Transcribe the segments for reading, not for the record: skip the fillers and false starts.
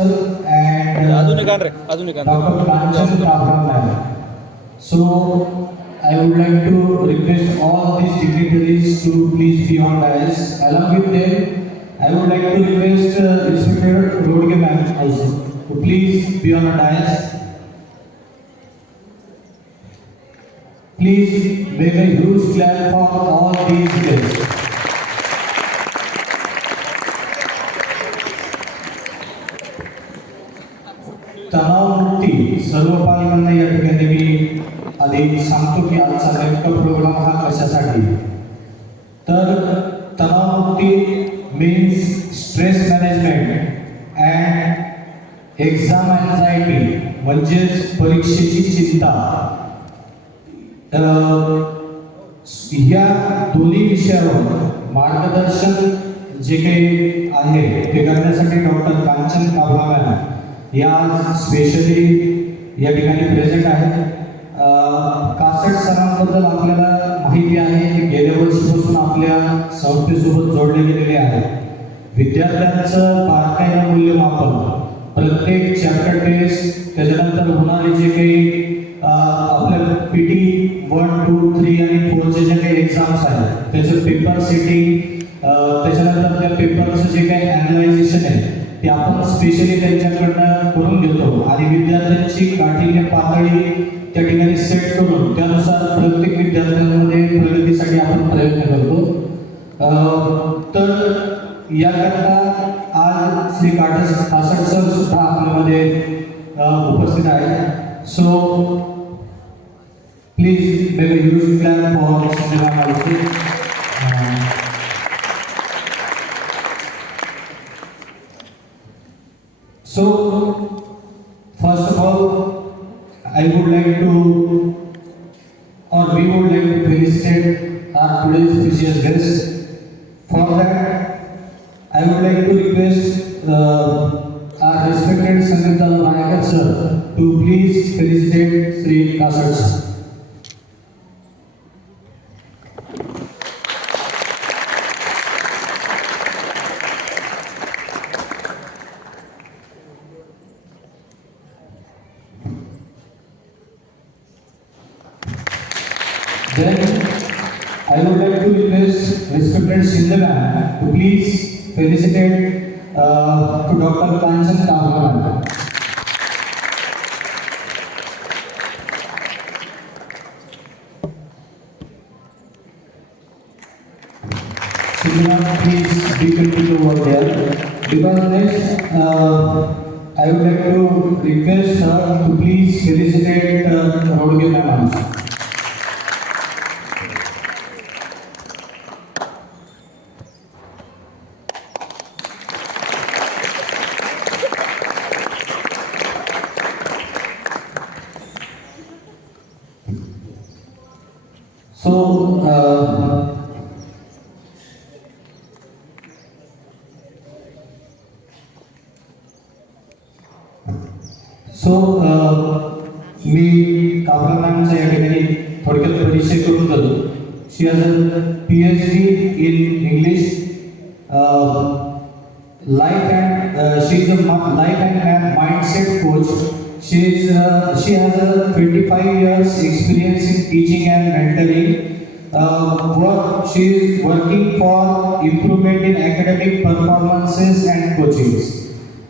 sir and Dr. Kanchan Kabra ma'am. So I would like to request all these dignitaries to please be on dais. Along with them, I would like to request Inspector Rodge ma'am also to please be on the dais. Please make a huge clap for all these guests. तणावमुक्ती सर्व पालकांना या ठिकाणी मी आधी सांगतो की आजचा नेमका programme हा कशासाठी. तर तणावमुक्ती means stress management and exam anxiety म्हणजेच परीक्षेची चिंता. या दोन्ही विषयावर मार्गदर्शन जे काही आहे ते करण्यासाठी डॉक्टर कांचन काबरा मॅम या स्पेशली या ठिकाणी प्रेझेंट आहेत. कासट सरांबद्दल आपल्याला माहिती आहे की गेल्या वर्षीपासून आपल्या संस्थेसोबत जोडले गेलेले आहेत. विद्यार्थ्यांचं बारकाईने मूल्यमापन, प्रत्येक चॅप्टर टेस्ट, त्याच्यानंतर होणारे जे काही आपल्या PT 1, 2, 3 आणि 4चे जे काही एक्झाम्स आहेत त्याचं पेपर सेटिंग, त्याच्यानंतर त्या पेपरचं जे काही ॲनालायझेशन आहे ते आपण स्पेशली त्यांच्याकडनं करून घेतो आणि विद्यार्थ्यांची काठिण्य पातळी त्या ठिकाणी सेट करून त्यानुसार प्रत्येक विद्यार्थ्यांमध्ये प्रगतीसाठी आपण प्रयत्न करतो. तर याकरता आज श्री कासट सर सुद्धा आपल्यामध्ये उपस्थित आहेत. So please make a huge clap for Shindewad also. So, first of all, I would like to, or we would like to felicitate our today's precious guest. For that, I would like to request our respected Sangeeta Nayak sir to please felicitate Sri Kasat sir. Then I would like to request respected Shinde ma'am to please felicitate to Dr. Kanchan Kabra ma'am. Shinde ma'am, please be continued over there. Because next I would like to request her to please felicitate Rodge ma'am. मी काबरा मॅमचा या ठिकाणी थोडक्यात परिचय करून देतो. She has a PhD in English, life and she is a life and mindset coach. She has a 25 years experience in teaching and mentoring. She is working for improvement in academic performances and coachings.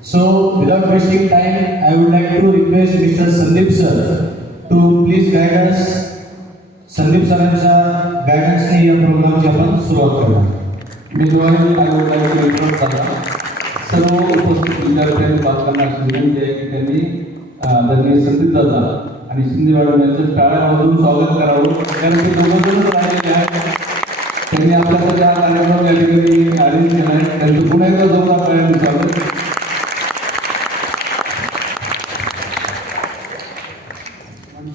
So, without wasting time, I would like to request Mr. Sandeep sir to please guide us. Sandeep सरांच्या गायडन्सने या प्रोग्रामची आपण सुरुवात करणार. मी द्वारे I would like to introduce सर्व उपस्थित विद्यार्थ्यांनी पालकांना विनंती आहे की त्यांनी आदरणीय संदीप दादा आणि शिंदे मॅडम यांचं टाळ्या वाजवून स्वागत करावं. कारण ते दोघंजणच राहिलेले आहेत. त्यांनी आपल्यासाठी हा कार्यक्रम या ठिकाणी अरेंज केला आहे. त्यांचं पुन्हा एकदा जोरदार टाळ्यांनी स्वागत.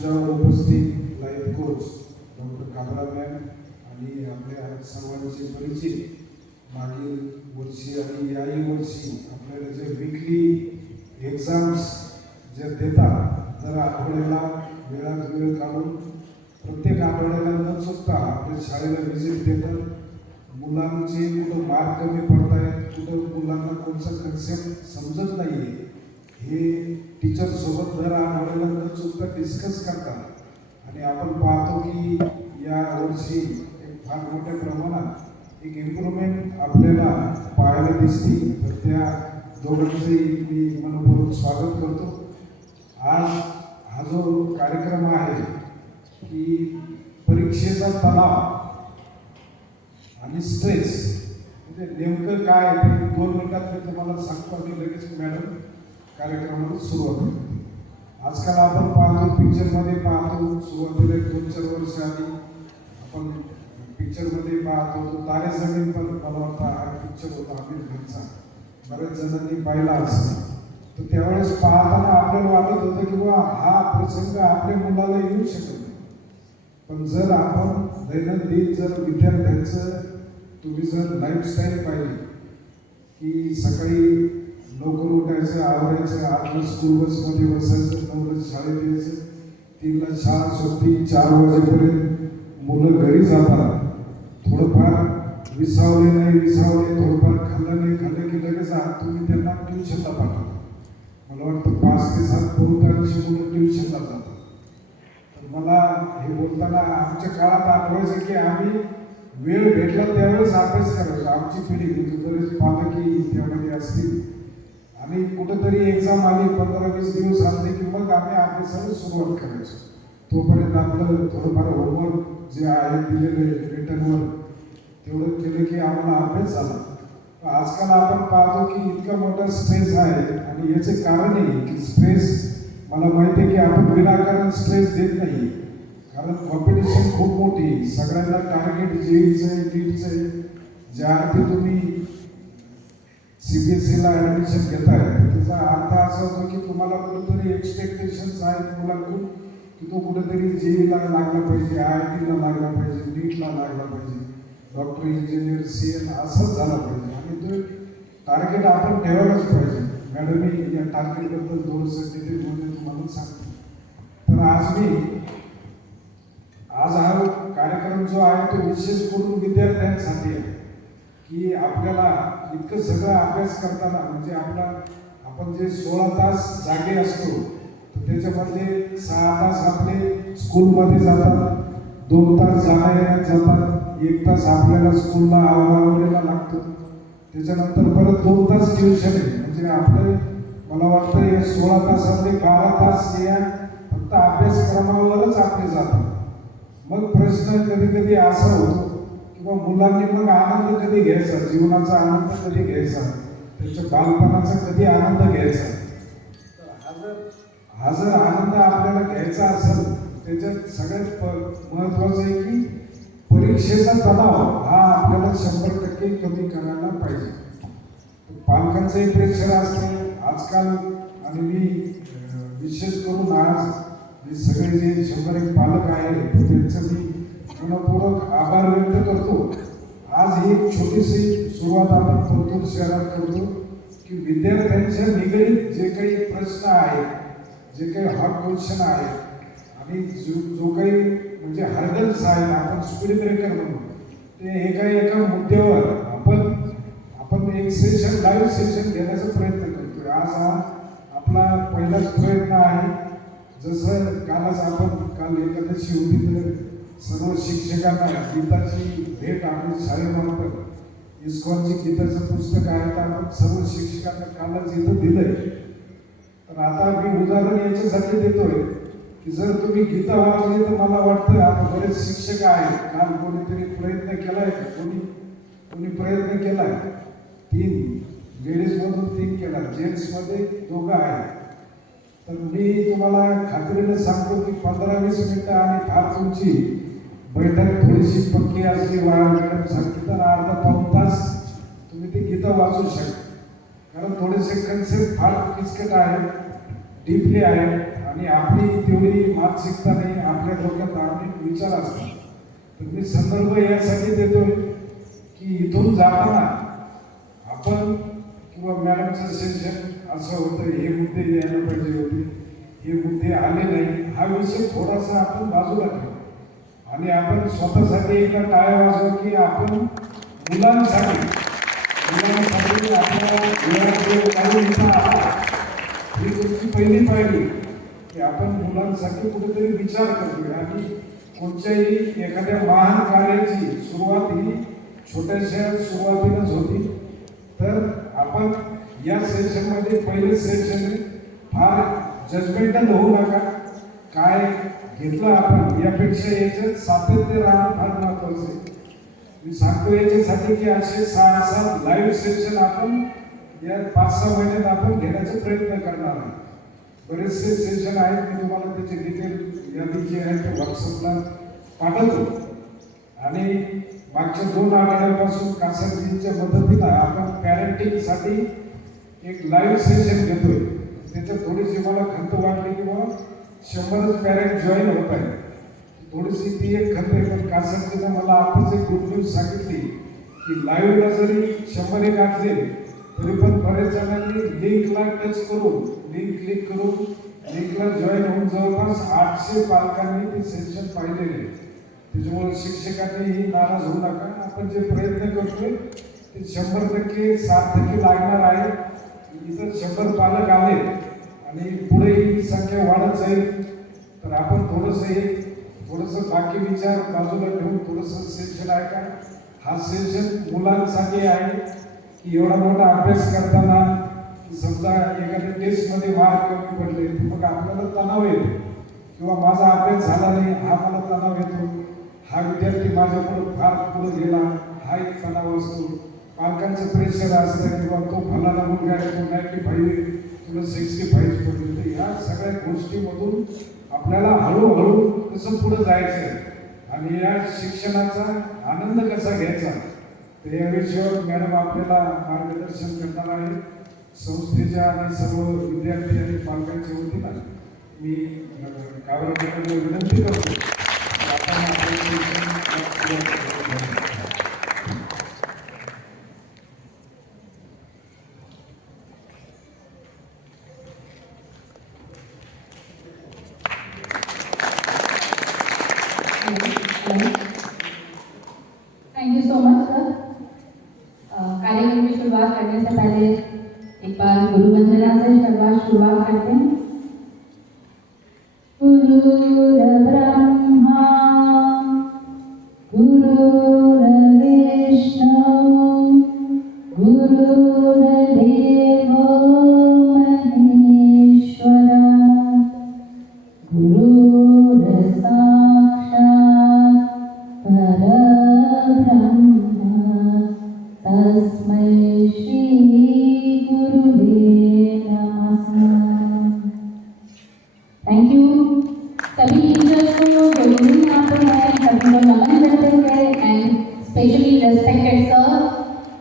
उपस्थित life coach doctor Kabra ma'am आणि आपल्या सर्वांचे परिचित मागील वर्षी आणि याही वर्षी आपल्याला जे वीकली एक्झाम्स जे देतात, जर आठवड्याला वेळात वेळ काढून प्रत्येक आठवड्याला न चुकता आपल्या शाळेला व्हिजिट देतात. मुलांचे कुठं मार्क कमी पडत आहेत, कुठं मुलांना कोणचा कन्सेप्ट समजत नाही आहे, हे टीचर सोबत दर आठवड्याला न चुकता डिस्कस करतात आणि आपण पाहतो की या वर्षी एक फार मोठ्या प्रमाणात एक इम्प्रूव्हमेंट आपल्याला पाहायला दिसली. तर त्या दोघांचंही मी मनपूर्वक स्वागत करतो. आज हा जो कार्यक्रम आहे की परीक्षेचा तणाव आणि स्ट्रेस म्हणजे नेमकं काय ते 2 मिनिटात मी तुम्हाला सांगतो आणि लगेच मॅडम कार्यक्रमाला सुरुवात करते. आजकाल आपण पाहतो पिक्चरमध्ये पाहतो सुरुवातीला 2-4 वर्ष आधी आपण पिक्चरमध्ये पाहतो तो तारे जमीन पर मला वाटतं हा पिक्चर होता आमिर खानचा, बऱ्याच जणांनी पाहिला असेल. तर त्यावेळेस पाहताना आपल्याला वाटत होतं की बा हा प्रसंग आपल्या मुलाला येऊ शकत नाही. पण जर आपण दैनंदिन जर विद्यार्थ्यांचं तुम्ही जर लाईफस्टाईल पाहिली की सकाळी लवकर उठायचं, आवरायचं, 8ला स्कूल बसमध्ये बसायचं, 9ला शाळेत यायचं, 3ला शाळा सुटती, 4 वाजेपर्यंत मुलं घरी जातात. थोडंफार विसावले नाही विसावले, थोडंफार खाल्लं नाही खाल्लं की लगेच तुम्ही त्यांना ट्युशनला पाठवता. मला वाटतं 5 ते 7 बहुतांशी मुलं ट्युशनला जातात. तर मला हे बोलताना आमच्या काळात आठवायचं की आम्ही वेळ भेटला त्यावेळेस अभ्यास करायचो. आमची पिढी म्हणजे बरेच पालकही त्यामध्ये असतील आणि कुठंतरी एक्झाम आली 15-20 दिवस आले की मग आम्ही अभ्यासाला सुरुवात करायचो. तोपर्यंत आपलं थोडंफार होमवर्क जे आहे दिलेले रिटर्नवर तेवढं केलं की आम्हाला अभ्यास झाला. आजकाल आपण पाहतो की इतका मोठा स्ट्रेस आहे आणि याचे कारण आहे की स्ट्रेस मला माहिती आहे की आपण विनाकारण स्ट्रेस देत नाही, कारण कॉम्पिटिशन खूप मोठी, सगळ्यांना टार्गेट जेईचं आहे नीटचं आहे. ज्या अर्थी तुम्ही CBSEला ॲडमिशन घेताय त्याचा अर्थ असा होतो की तुम्हाला कुठेतरी एक्सपेक्टेशन्स आहेत मुलांकडून की तो कुठेतरी जेईला लागला पाहिजे, IITला लागला पाहिजे, नीटला लागला पाहिजे, डॉक्टर, इंजिनियर, CN असंच झालं पाहिजे आणि तो टार्गेट आपण ठेवायलाच पाहिजे. मॅडमही या टार्गेटबद्दल थोडंसं डिटेलमध्ये तुम्हाला सांगतो. तर आज हा कार्यक्रम जो आहे तो विशेष करून विद्यार्थ्यांसाठी आहे की आपल्याला इतकं सगळं अभ्यास करताना म्हणजे आपण जे 16 तास जागे असतो तर त्याच्यामधले 6 तास आपले स्कूलमध्ये जातात, 2 तास जाण्यात जातात, 1 तास आपल्याला स्कूलला आवरायला लागतो, त्याच्यानंतर परत 2 तास ट्युशन आहे. म्हणजे आपले मला वाटतं या 16 तासातले 12 तास या फक्त अभ्यासक्रमावरच आपले जातात. मग प्रश्न कधी कधी असा होतो किंवा मुलांनी मग आनंद कधी घ्यायचा, जीवनाचा आनंद कधी घ्यायचा, त्यांच्या बालपणाचा कधी आनंद घ्यायचा. तर हा जर आनंद आपल्याला घ्यायचा असेल त्याच्यात सगळ्यात महत्त्वाचं आहे की परीक्षेचा तणाव हा आपल्याला 100% कमी करायला पाहिजे. पालकांचंही प्रेशर असते आजकाल आणि मी विशेष करून आज हे सगळे जे 101 पालक आहेत त्यांचं मी मनपूर्वक आभार व्यक्त करतो. आज ही एक छोटीशी सुरुवात आपण परतूर शहरात करतो की विद्यार्थ्यांच्या निगडीत जे काही प्रश्न आहेत, जे काही हॉट क्वेश्चन आहेत आणि जो काही म्हणजे हर्डल्स आहेत, आपण स्पीड ब्रेकर म्हणून ते एका मुद्द्यावर आपण एक सेशन लाईव्ह सेशन घेण्याचा प्रयत्न करतोय. आज हा आपला पहिलाच प्रयत्न आहे. जसं काल एकादशी होती तर सर्व शिक्षकांना गीताची भेट आपली शाळेमार्फत इस्कॉनची गीताचं पुस्तक आहे तर आपण सर्व शिक्षकांना कालच इथं दिलंय. तर आता मी उदाहरण याच्यासाठी देतोय की जर तुम्ही गीता वाचली तर मला वाटतं आता बरेच शिक्षक आहेत, काल कोणीतरी प्रयत्न केलाय का, कोणी प्रयत्न केलाय, 3 लेडीजमधून 3 केला, जेंट्समध्ये 2 आहेत. तर मी तुम्हाला खात्रीनं सांगतो की 15-20 मिनिटं आणि फार तुमची बैठक थोडीशी पक्की असली मॅडम सांगते तर अर्धा पाऊण तास तुम्ही ती गीता वाचू शकता. कारण थोडेसे कन्सेप्ट फार किचकट आहेत, डीपली आहेत आणि आपली तेवढी मानसिकता नाही, आपल्या डोक्यात अनेक विचार असतात. तर मी संदर्भ यासाठी देतोय की इथून जाताना आपण किंवा मॅडमचं सेशन असं होतं, हे मुद्दे यायला पाहिजे होते, हे मुद्दे आले नाही, हा विषय थोडासा आपण बाजूला ठेवू आणि आपण स्वतःसाठी एकदा टाळ्या वाजवू की आपण मुलांसाठी आपल्याला ही तुमची पहिली पायरी की आपण मुलांसाठी कुठेतरी विचार करतोय आणि कोणत्याही एखाद्या महान कार्याची सुरुवात ही छोट्याशा सुरुवातीलाच होती. तर आपण या सेशनमध्ये पहिले सेशन फार जजमेंटल होऊ नका. काय घेतलं आपण यापेक्षा याच्यात सातत्य राहणं फार महत्वाचं आहे. मी सांगतो याच्यासाठी की असे 6-7 लाईव्ह सेशन आपण या 5-6 महिन्यात आपण घेण्याचा प्रयत्न करणार आहे. बरेचसे सेशन आहेत, मी तुम्हाला त्याचे डिटेल यादी जी आहे ते व्हॉट्सअपला पाठवतो. आणि मागच्या 2 आठवड्यापासून कासरजींच्या मदतीनं आपण पॅरेंटिंगसाठी एक लाईव्ह सेशन घेतोय. त्याच्यात थोडीशी मला खंत वाटली की बाबा 100च पॅरेंट जॉईन होत आहे. थोडीशी ती एक खंत आहे. पण कासरजीनं मला आताच एक गुड न्यूज सांगितली की लाईव्हला जरी 100 असले तरी पण बरेच जणांनी लिंकला टच करून लिंक क्लिक करून लिंकला जॉईन होऊन जवळपास 800 पालकांनी ते सेशन पाहिलेले आहे. त्याच्यामुळे शिक्षकांनीही नाराज होऊ नका. आपण जे प्रयत्न करतोय ते 100% सार्थकी लागणार आहे. इथं 100 पालक आले आणि पुढे ही संख्या वाढत जाईल. तर आपण थोडंसं बाकी विचार बाजूला ठेवून थोडंसं सेशन आहे का, हा सेशन मुलांसाठी आहे की एवढा मोठा अभ्यास करताना समजा एखाद्या टेस्टमध्ये मार्क कमी पडले तर मग आपल्याला तणाव येतो किंवा माझा अभ्यास झाला नाही हा मला तणाव येतो. हा विद्यार्थी माझ्याकडून फार पुढे गेला हा एक तणाव असतो. पालकांचं प्रेशर असतं किंवा तो फलाना मुलगा आहे तो 95 तुला 65 पडले. तर ह्या सगळ्या गोष्टीमधून आपल्याला हळूहळू कसं पुढे जायचं आहे आणि या शिक्षणाचा आनंद कसा घ्यायचा तर या विषयावर मॅडम आपल्याला मार्गदर्शन करणार आहे. संस्थेच्या आणि सर्व विद्यार्थी आणि पालकांच्या वतीनं मी कावरकडे विनंती करतो की आपण आपलं शिक्षण thank you so much sir. कार्यक्रम की शुरुआत करने से पहले एक बार गुरु वंदना से शुरुआत करते हैं. गुरुर्ब्रह्मा गुरुर्विष्णु गुरुर्देवो महेश्वरा गुरुर्साक्षात् परब्रह्म तस्मै श्री गुरुवे नमः. Thank you. सभी टीचर्स को जो भी आते हैं सभी को नमन करते हुए एंड स्पेशली रेस्पेक्टेड सर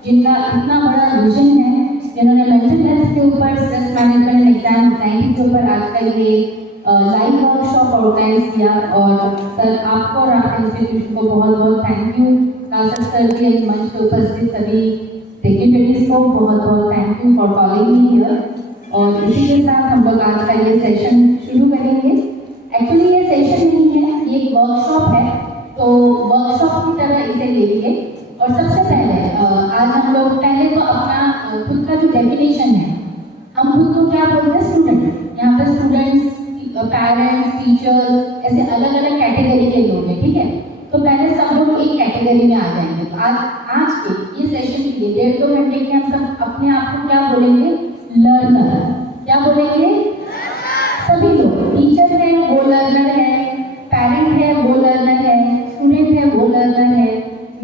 जिनका इतना बड़ा विजन है, जिन्होंने मेंटल हेल्थ के ऊपर स्ट्रेस मैनेजमेंट एग्जाम एंजाइटी के ऊपर आज का ये लाइव वर्कशॉप ऑर्गेनाइज किया. और सर आपको और आपके इंस्टीट्यूशन को बहुत बहुत थैंक यू. कासर सर के मंच पे उपस्थित सभी डिग्निटरीज को बहुत बहुत thank you for calling me here. और इसी के साथ हम लोग आज का ये सेशन शुरू करेंगे. एक्चुअली ये सेशन नहीं है, ये एक वर्कशॉप है, तो वर्कशॉप की तरह इसे लीजिए. और सबसे पहले आज हम लोग पहले तो अपना खुद का जो डेफिनेशन है, हम खुद को क्या बोलते हैं, स्टूडेंट. यहाँ पे स्टूडेंट्स, पेरेंट्स, टीचर्स ऐसे अलग अलग कैटेगरी के लोग हैं, ठीक है. तो पहले सब लोग एक कैटेगरी में आ जाएंगे. तो आज के ये सेशन के लिए 1.5-2 घंटे के हम सब अपने आप को क्या बोलेंगे, लर्नर. क्या बोलेंगे, सभी लोग. टीचर है वो लर्नर है, पेरेंट है वो लर्नर है, स्टूडेंट है वो लर्नर है.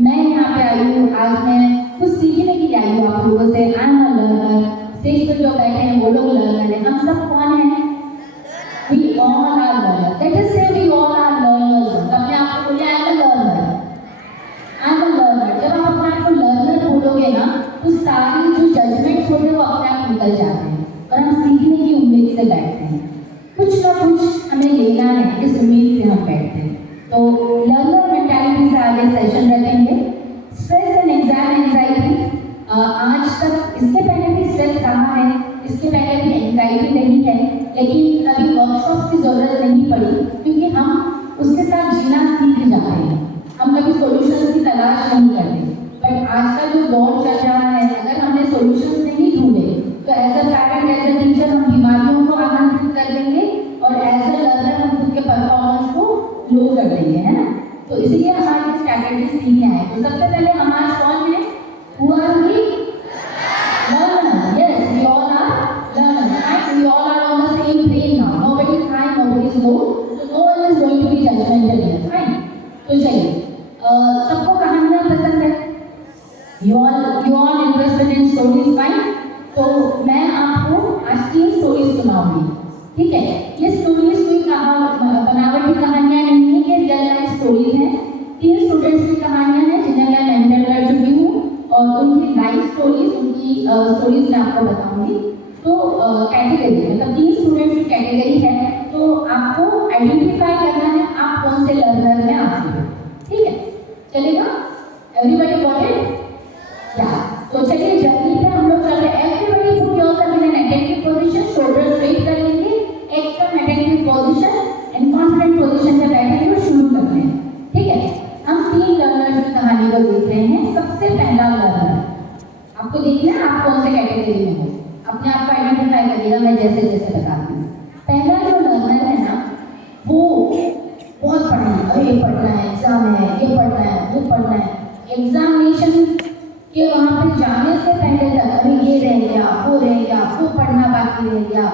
मैं यहाँ पे आई हूँ, आज मैं कुछ सीखने के लिए आई हूँ आप लोगों से. I am a learner. Stage पर जो बैठे हैं वो लोग लर्नर हैं. हम सब कौन हैं, we all are learners. Let us say we all are learners. अपने आप को बोलिए I am a learner. I am a learner. जब आप अपने आप को लर्नर बोलोगे ना तो सारी जो जजमेंट्स होते हैं वो अपने आप निकल जाते हैं और हम सीखने की उम्मीद से बैठते हैं. कुछ ना कुछ हमें लेना है, इस उम्मीद से हम बैठते हैं. तो लर्नर मेंटालिटी से आगे सेशन रखेंगे. Stress and exam anxiety. आज तक इसके पहले भी स्ट्रेस रहा है, इसके पहले भी एंजाइटी रही है, लेकिन कभी वर्कशॉप की जरूरत नहीं पड़ी क्योंकि हम उसके साथ जीना सीख जाते हैं. हम कभी सॉल्यूशंस की तलाश नहीं करते. बट आज का जो दौर चल रहा है, अगर हमने सॉल्यूशंस नहीं ढूंढे तो as a parent, as a teacher हम बीमारियों को कर देंगे, है ना। तो इसलिए हमारी स्ट्रैटेजीज सीखने आए। तो सबसे पहले हमारा कौन है, who are we, learners. Yes, we all are learners, right? We all are on the same plane now. Nobody is high, nobody is low, so no one is going to be judgmental here, right? तो चलिए, सबको कहानियाँ पसंद है? You all interested in stories, fine? तो मैं आपको आज 3 स्टोरीज सुनाऊंगी, ठीक है। ये स्टोरीज कोई बनावटी कहानियाँ नहीं है, ये रियल लाइफ स्टोरीज हैं। 3 स्टूडेंट्स की कहानियाँ हैं जिन्हें मैं मेंटर कर चुकी हूँ, और उनकी लाइफ स्टोरीज, उनकी स्टोरीज मैं आपको बताऊंगी। तो कैटेगरी, मतलब 3 स्टूडेंट्स की कैटेगरी है, तो आपको आइडेंटिफाई करना है आप कौन से लर्नर में आते हो, ठीक है। चलेगा, एवरीबॉडी गॉट इट? या तो चलिए जर्नी पे हम लोग चल रहे हैं। Everybody put yourself in an attentive position, shoulder straight कर लेंगे, एकदम attentive position and confident position में बैठेंगे और शुरू करते हैं, ठीक है। हम 3 लर्नर्स की कहानी को देख रहे हैं। सबसे पहला लर्नर, आपको देखना है आप कौन से कैटेगरी में हो, अपने आप को आइडेंटिफाई करिएगा, मैं जैसे जैसे बताती हूँ। पहला जो लर्नर है ना, वो बहुत पढ़ाई, अरे ये पढ़ना है, एग्जाम है, ये पढ़ना है, वो पढ़ना है, एग्जामिनेशन के वहाँ पे जाने से पहले तक अभी ये रह गया, वो रह गया, वो पढ़ना बाकी रह गया,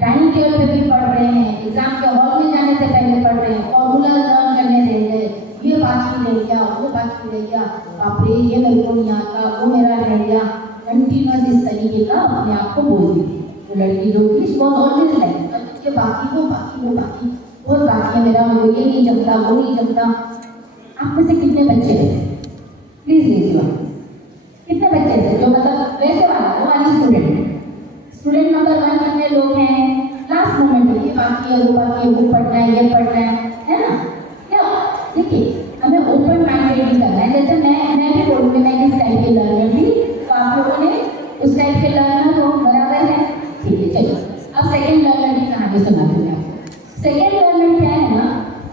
डाइनिंग टेबल पे भी पढ़ रहे हैं, एग्जाम के हॉल में जाने से पहले पढ़ रहे हैं, फॉर्मूला लर्न करने रह गए, ये बाकी रह गया, वो बाकी रह गया, बाप रे ये मेरे को नहीं आता, वो मेरा रह गया। कंटिन्यूअस इस तरीके का अपने आप को बोलती थी वो लड़की, जो कि बहुत ऑलवेज लाइक ये बाकी वो बहुत बाकी है मेरा, मुझे ये नहीं जमता, वो नहीं जमता। आप में से कितने बच्चे हैं, प्लीज लीजिए, कितने बच्चे थे जो मतलब वैसे वाला वो वाली स्टूडेंट नंबर 1 कितने लोग हैं, लास्ट मोमेंट में ये बाकी है, वो बाकी है, वो पढ़ना है, ये पढ़ना है ना। क्या देखिए, हमें ओपन माइंडेड भी करना है। जैसे मैं भी बोलूँगी मैं किस टाइप की लर्नर थी, तो आप लोगों ने उस टाइप के लर्नर हो, बराबर है, ठीक है। चलो अब सेकेंड लर्नर की कहानी सुनाती हूँ आपको। सेकेंड लर्नर क्या है ना,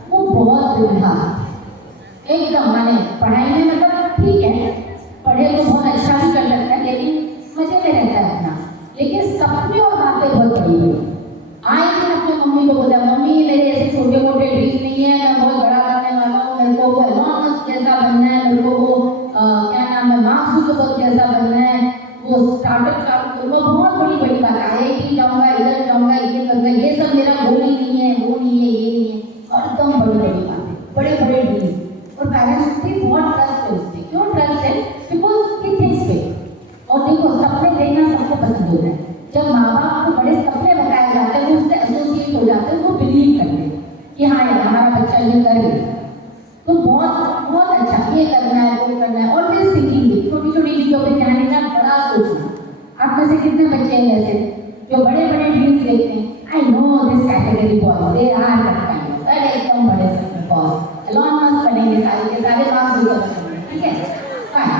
वो बहुत विधास एकदम, माने पढ़ाई में मतलब ठीक है, पढ़े तो बहुत अच्छा भी कर सकता है, लेकिन मजे में रहता है अपना, लेकिन सपने और बातें बहुत बड़ी है। आए दिन अपने मम्मी को बोला, मम्मी मेरे ऐसे छोटे मोटे ड्रीम नहीं है, मैं बहुत बड़ा करने वाला हूँ, मेरे को वो एलॉन मस्क जैसा बनना है, मेरे को वो क्या नाम है मार्क जुकरबर्ग जैसा बनना है, वो स्टार्टअप चालू करूँगा, बहुत बड़ी बड़ी बात है, IIT जाऊँगा, इधर जाऊँगा, ये करूँगा, ये सब मेरा गोल ही नहीं है, वो नहीं है, ये नहीं है, और एकदम बड़ी बड़ी बातें, बड़े बड़े ड्रीम। और पेरेंट्स भी बहुत ट्रस्ट है उसमें। क्यों ट्रस्ट है? Because he thinks big. और देखो, सपने देखना सबको पसंद होता है। जब माँ बाप को बड़े सपने बताए जाते हैं, वो उससे एसोसिएट हो जाते हैं, वो बिलीव करते हैं कि हाँ यार हमारा बच्चा ये कर गया, तो बहुत बहुत अच्छा, ये करना है, वो करना है। और फिर थिंकिंग भी, छोटी छोटी चीज़ों पर ध्यान देना, बड़ा सोचना। आप में से कितने बच्चे हैं ऐसे जो बड़े बड़े ड्रीम्स देखते हैं? I know this category boy, they are that kind of, अरे एकदम बड़े सपने बॉस, एलॉन मस्क बनेंगे, सारे के सारे मार्क्स भी करेंगे, ठीक है। फाइन,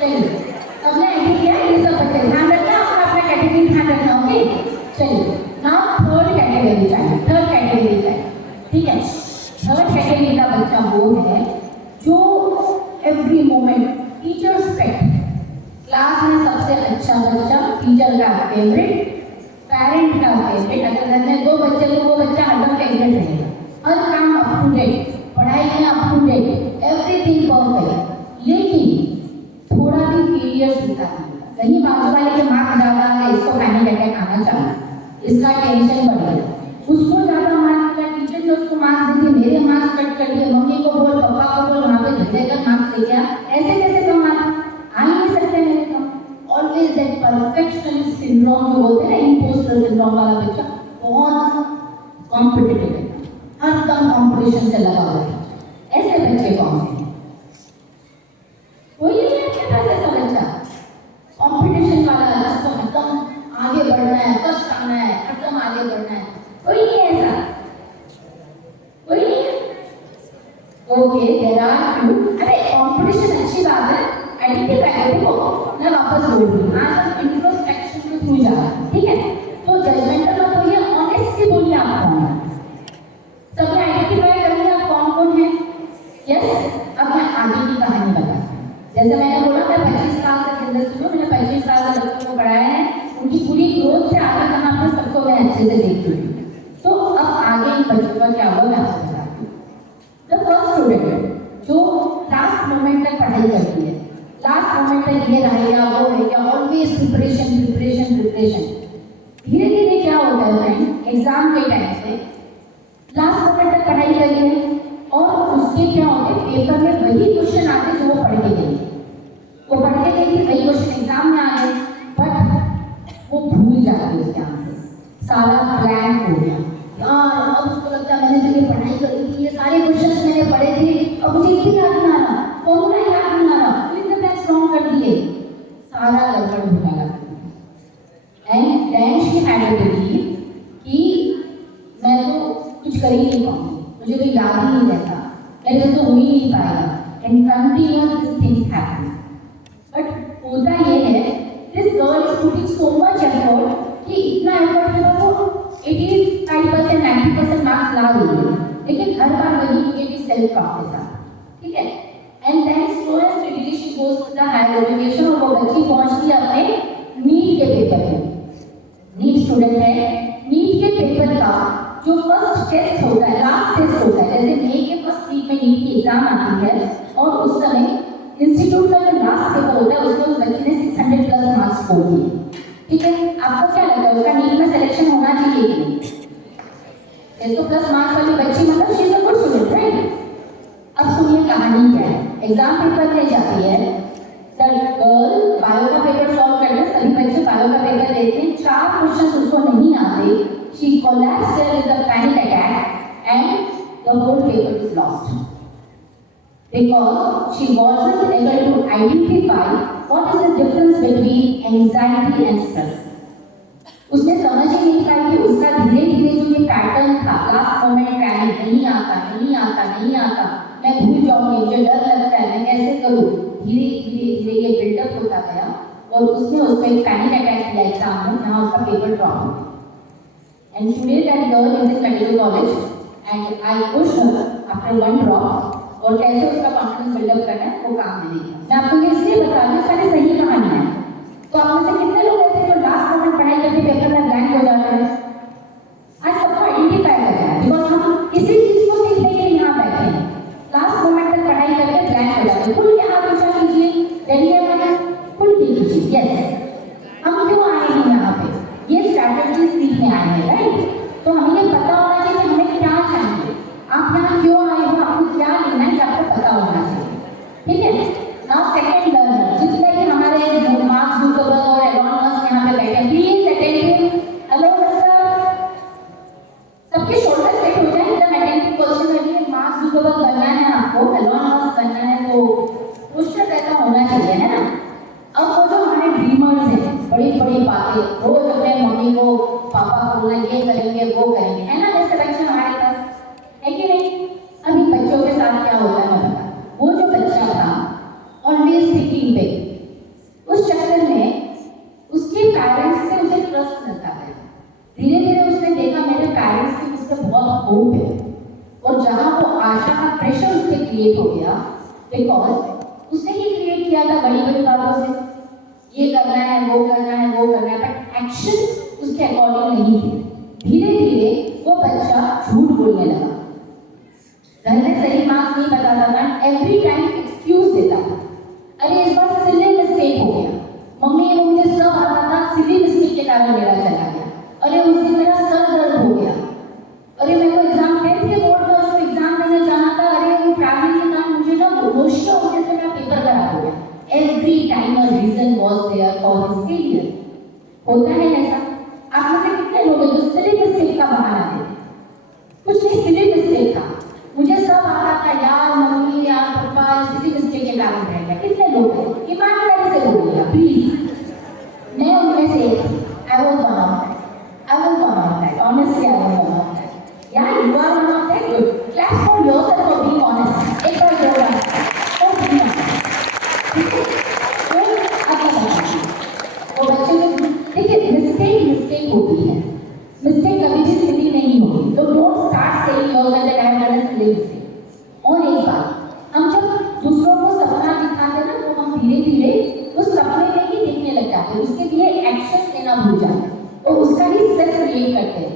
चलिए सबने एग्री किया, ये सब बच्चे ध्यान रखना, अपना कैटेगरी ध्यान रखना, ओके। चलिए नाउ थर्ड कैटेगरी चाहिए, ठीक है। थर्ड कैटेगरी का बच्चा वो है जो एवरी मोमेंट टीचर्स पेट, क्लास में सबसे अच्छा बच्चा, टीचर का फेवरेट, पेरेंट का फेवरेट। अगर घर में 2 बच्चे तो वो बच्चा हर फेवरेट रहेगा, हर काम अप टू डेट, पढ़ाई में up to date, everything perfect. लेकिन थोड़ा भी फेलियर दिखता नहीं, बाजू वाले के मार्क्स ज़्यादा है, इसको पैनिक अटैक आना चाहिए, इसका टेंशन बढ़ गया, उसको ज़्यादा मार्क्स मिला, टीचर ने उसको मार्क्स दिए, मेरे मार्क्स कट कर दिए, मम्मी को बोल, पापा को बोल, वहाँ पे झंझे मार्क्स ले गया, ऐसे कैसे कम मार्क्स आ ही नहीं सकते मेरे कम। ऑलवेज दैट परफेक्शनिस्ट सिंड्रोम जो बोलते हैं ना, इम्पोस्टर सिंड्रोम वाला बच्चा बहुत कॉम्पिटिटिव है, हर कम कॉम्पिटिशन से लगा हुआ है। ऐसे बच्चे कौन से हैं? कोई नहीं है आपके पास ऐसा बच्चा कॉम्पिटिशन वाला, जिसको एकदम आगे बढ़ना है, फर्स्ट आना है, एकदम आगे बढ़ना है? कोई नहीं है ऐसा, कोई नहीं है। Okay, there are few. अरे कंपटीशन अच्छी बात है, आइडेंटिफाई करो। देखो मैं वापस बोल रही हूँ, आज हम इंट्रोस्पेक्शन के थ्रू जा रहे हैं, ठीक है। तो जजमेंटल मत होइए, ऑनेस्टली बोलिए आप कौन है। सबने आइडेंटिफाई कर लिया आप कौन कौन है? यस। अब मैं आगे की कहानी बताती हूँ। जैसे मैंने बोला मैं 25 साल से इंडस्ट्री में, मैंने 25 साल से बच्चों को पढ़ाया है, उनकी पूरी ग्रोथ से आगे कहाँ पर सबको मैं अच्छे से देख चुकी हूँ। तो अब आगे इन बच्चों का क्या हुआ मैं आपको बताती हूँ। मोमेंट तक ये रहेगा वो रहेगा, ऑलवेज प्रिपरेशन प्रिपरेशन प्रिपरेशन। धीरे धीरे क्या होता है फ्रेंड, एग्जाम के टाइम पे लास्ट मोमेंट तक पढ़ाई करिए और उसके क्या होते हैं, पेपर में वही क्वेश्चन आते हैं जो वो पढ़ के गई, वो पढ़ के गई थी, वही क्वेश्चन एग्जाम में आ गए, बट वो भूल जाते हैं उसके आंसर, सारा प्लान हो गया यार। अब उसको लगता है मैंने तो ये पढ़ाई करी थी, ये सारे क्वेश्चंस मैंने पढ़े थे, अब मुझे इतनी याद नहीं आ रहा, फॉर्मूला याद नहीं आ रहा, फिर इतने प्लान्स रॉन्ग कर दिए, सारा गड़बड़ होने लगा। And then she had a believe कि मैं तो कुछ कर ही नहीं पाऊंगी, मुझे तो याद ही नहीं रहता, मेरे तो हो ही नहीं पाएगा, and continuous this things happen. But होता ये है, this girl is putting so much effort कि इतना एफर्ट के बाद वो 85% 90% मार्क्स ला रही है, लेकिन हर बार वही नेगेटिव सेल्फ टॉक के साथ, ठीक है। And then slow and steadily she goes to the higher education, और वो बच्ची पहुंचती है अपने नीट के पेपर में। नीट स्टूडेंट है, नीट के पेपर का जो फर्स्ट टेस्ट होता है, लास्ट टेस्ट होता है, जैसे मई के फर्स्ट वीक में नीट की एग्जाम आती है, और उस समय इंस्टीट्यूट का जो लास्ट पेपर होता है उसमें उस बच्चे ने 600 प्लस मार्क्स स्कोर किए, ठीक है। आपको क्या लगता है उसका नीट में सिलेक्शन होना चाहिए कि नहीं? 100 प्लस मार्क्स वाली बच्ची मतलब she is a good student, right? अब सुनिए कहानी क्या है। एग्जाम पेपर ले जाती है, द गर्ल बायो का पेपर सॉल्व करने, सभी बच्चे बायो का पेपर देते हैं, 4 क्वेश्चंस उसको नहीं आते, she collapsed with the panic attack and the whole paper is lost because she wasn't able to identify what is the difference between anxiety and stress. उसने समझ ही नहीं पाई कि उसका धीरे धीरे जो ये पैटर्न था, लास्ट मोमेंट पैनिक, नहीं आता नहीं आता नहीं आता, मैं भूल जाऊंगी, मुझे डर लगता है, मैं कैसे करूँ, धीरे धीरे धीरे ये बिल्डअप होता गया, और उसने उसको एक पैनिक अटैक किया एग्जाम में, जहाँ उसका पेपर ड्रॉप हो गया। And today that girl is in medical college and I push her after 1 drop, और कैसे उसका कॉन्फिडेंस बिल्डअप करना है वो काम मिलेगा। मैं आपको ये इसलिए बता रही हूँ, सारी सही कहानी है। तो आप में से कितने लोग ऐसे जो लास्ट मोमेंट पढ़ाई करके पेपर में ब्लैंक हो जाते हैं? आज सबको आइडेंटिफाई करना है, बिकॉज हम इसी चीज को सीखने के लिए यहाँ बैठे हैं। लास्ट मोमेंट तक पढ़ाई करके ब्लैंक हो जाते हैं। खुल के हाथ ऊंचा कीजिए, रेडी है मैंने, खुल के कीजिए। यस, हम क्यों आए हैं यहाँ पे? ये स्ट्रैटेजी सीखने आए हैं, राइट? तो हमें ये पता होना चाहिए कि हमें क्या चाहिए, आप यहाँ क्यों आए हो, आपको क्या लेना है, आपको पता होना चाहिए, ठीक है। नाउ सेकंड लर्नर, जितने भी हमारे मार्क जुकरबर्ग और एलॉन मस्क यहाँ पे बैठे, प्लीज अटेंड। हेलो मिस्टर, सबके शोल्डर स्ट्रेट हो जाए, एकदम अटेंटिव क्वेश्चन में भी। मार्क जुकरबर्ग बनना है आपको, एलॉन मस्क बनना है, तो क्वेश्चन ऐसा होना चाहिए, है ना। अब वो जो हमारे ड्रीमर्स हैं, बड़ी बड़ी बातें, रोज अपने मम्मी को पापा बोलना, ये करेंगे वो करेंगे, है ना, जैसे बच्चे हमारे पास है कि नहीं। अभी बच्चों के साथ क्या होता है मैं बता, वो जो बच्चा था ऑलवेज थिंकिंग बिग, उस चक्कर में उसके पेरेंट्स से उसे ट्रस्ट मिलता है। धीरे धीरे उसने देखा मेरे पेरेंट्स की मुझसे बहुत होप है, और जहाँ वो आशा का प्रेशर उससे क्रिएट हो गया, बिकॉज उसने ही क्रिएट किया था बड़ी बड़ी बातों से, ये करना है वो करना है वो करना है, बट एक्शन उसके अकॉर्डिंग नहीं थे। धीरे धीरे वो बच्चा झूठ बोलने लगा, घर में सही मार्क्स नहीं बताता था, एवरी टाइम एक्सक्यूज देता था। अरे इस बार सिली मिस्टेक हो गया, मम्मी वो मुझे सब आता था, सिली मिस्टेक के कारण मेरा चला गया। अरे उस दिन मेरा सर दर्द हो गया, अरे मेरे को एग्जाम 10th के बोर्ड का उसको एग्जाम देने जाना था, अरे वो ट्रैवलिंग के कारण मुझे ना होश होने से मेरा पेपर खराब हो गया। Every time a reason was there for his failure. होता है ऐसा? आप में से कितने लोग हैं जो सिली मिस्टेक का बहाना देते हैं? कुछ नहीं, सिली मिस्टेक था, मुझे सब आता था यार, मम्मी यार पापा किसी मिस्टेक के कारण रह गया। कितने लोग हैं? ईमानदारी से बोलिएगा प्लीज, मैं उनमें से I was one of that, honestly I was one of that. यार you are one of that, good, clap for yourself for being honest. एक बार जोर लगा ओ बिना, तो आता बताइए वो बच्चे को, देखिए मिस्टेक होती है, मिस्टेक कभी भी सिली नहीं होगी, तो don't start saying yourself that I have done a silly mistake. और एक बात, हम जब दूसरों को सपना दिखाते हैं ना, तो हम धीरे धीरे उस सपने में ही देखने लग जाते हैं, उसके लिए एक्शन लेना भूल जाते हैं, और उसका ही स्ट्रेस क्रिएट करते हैं।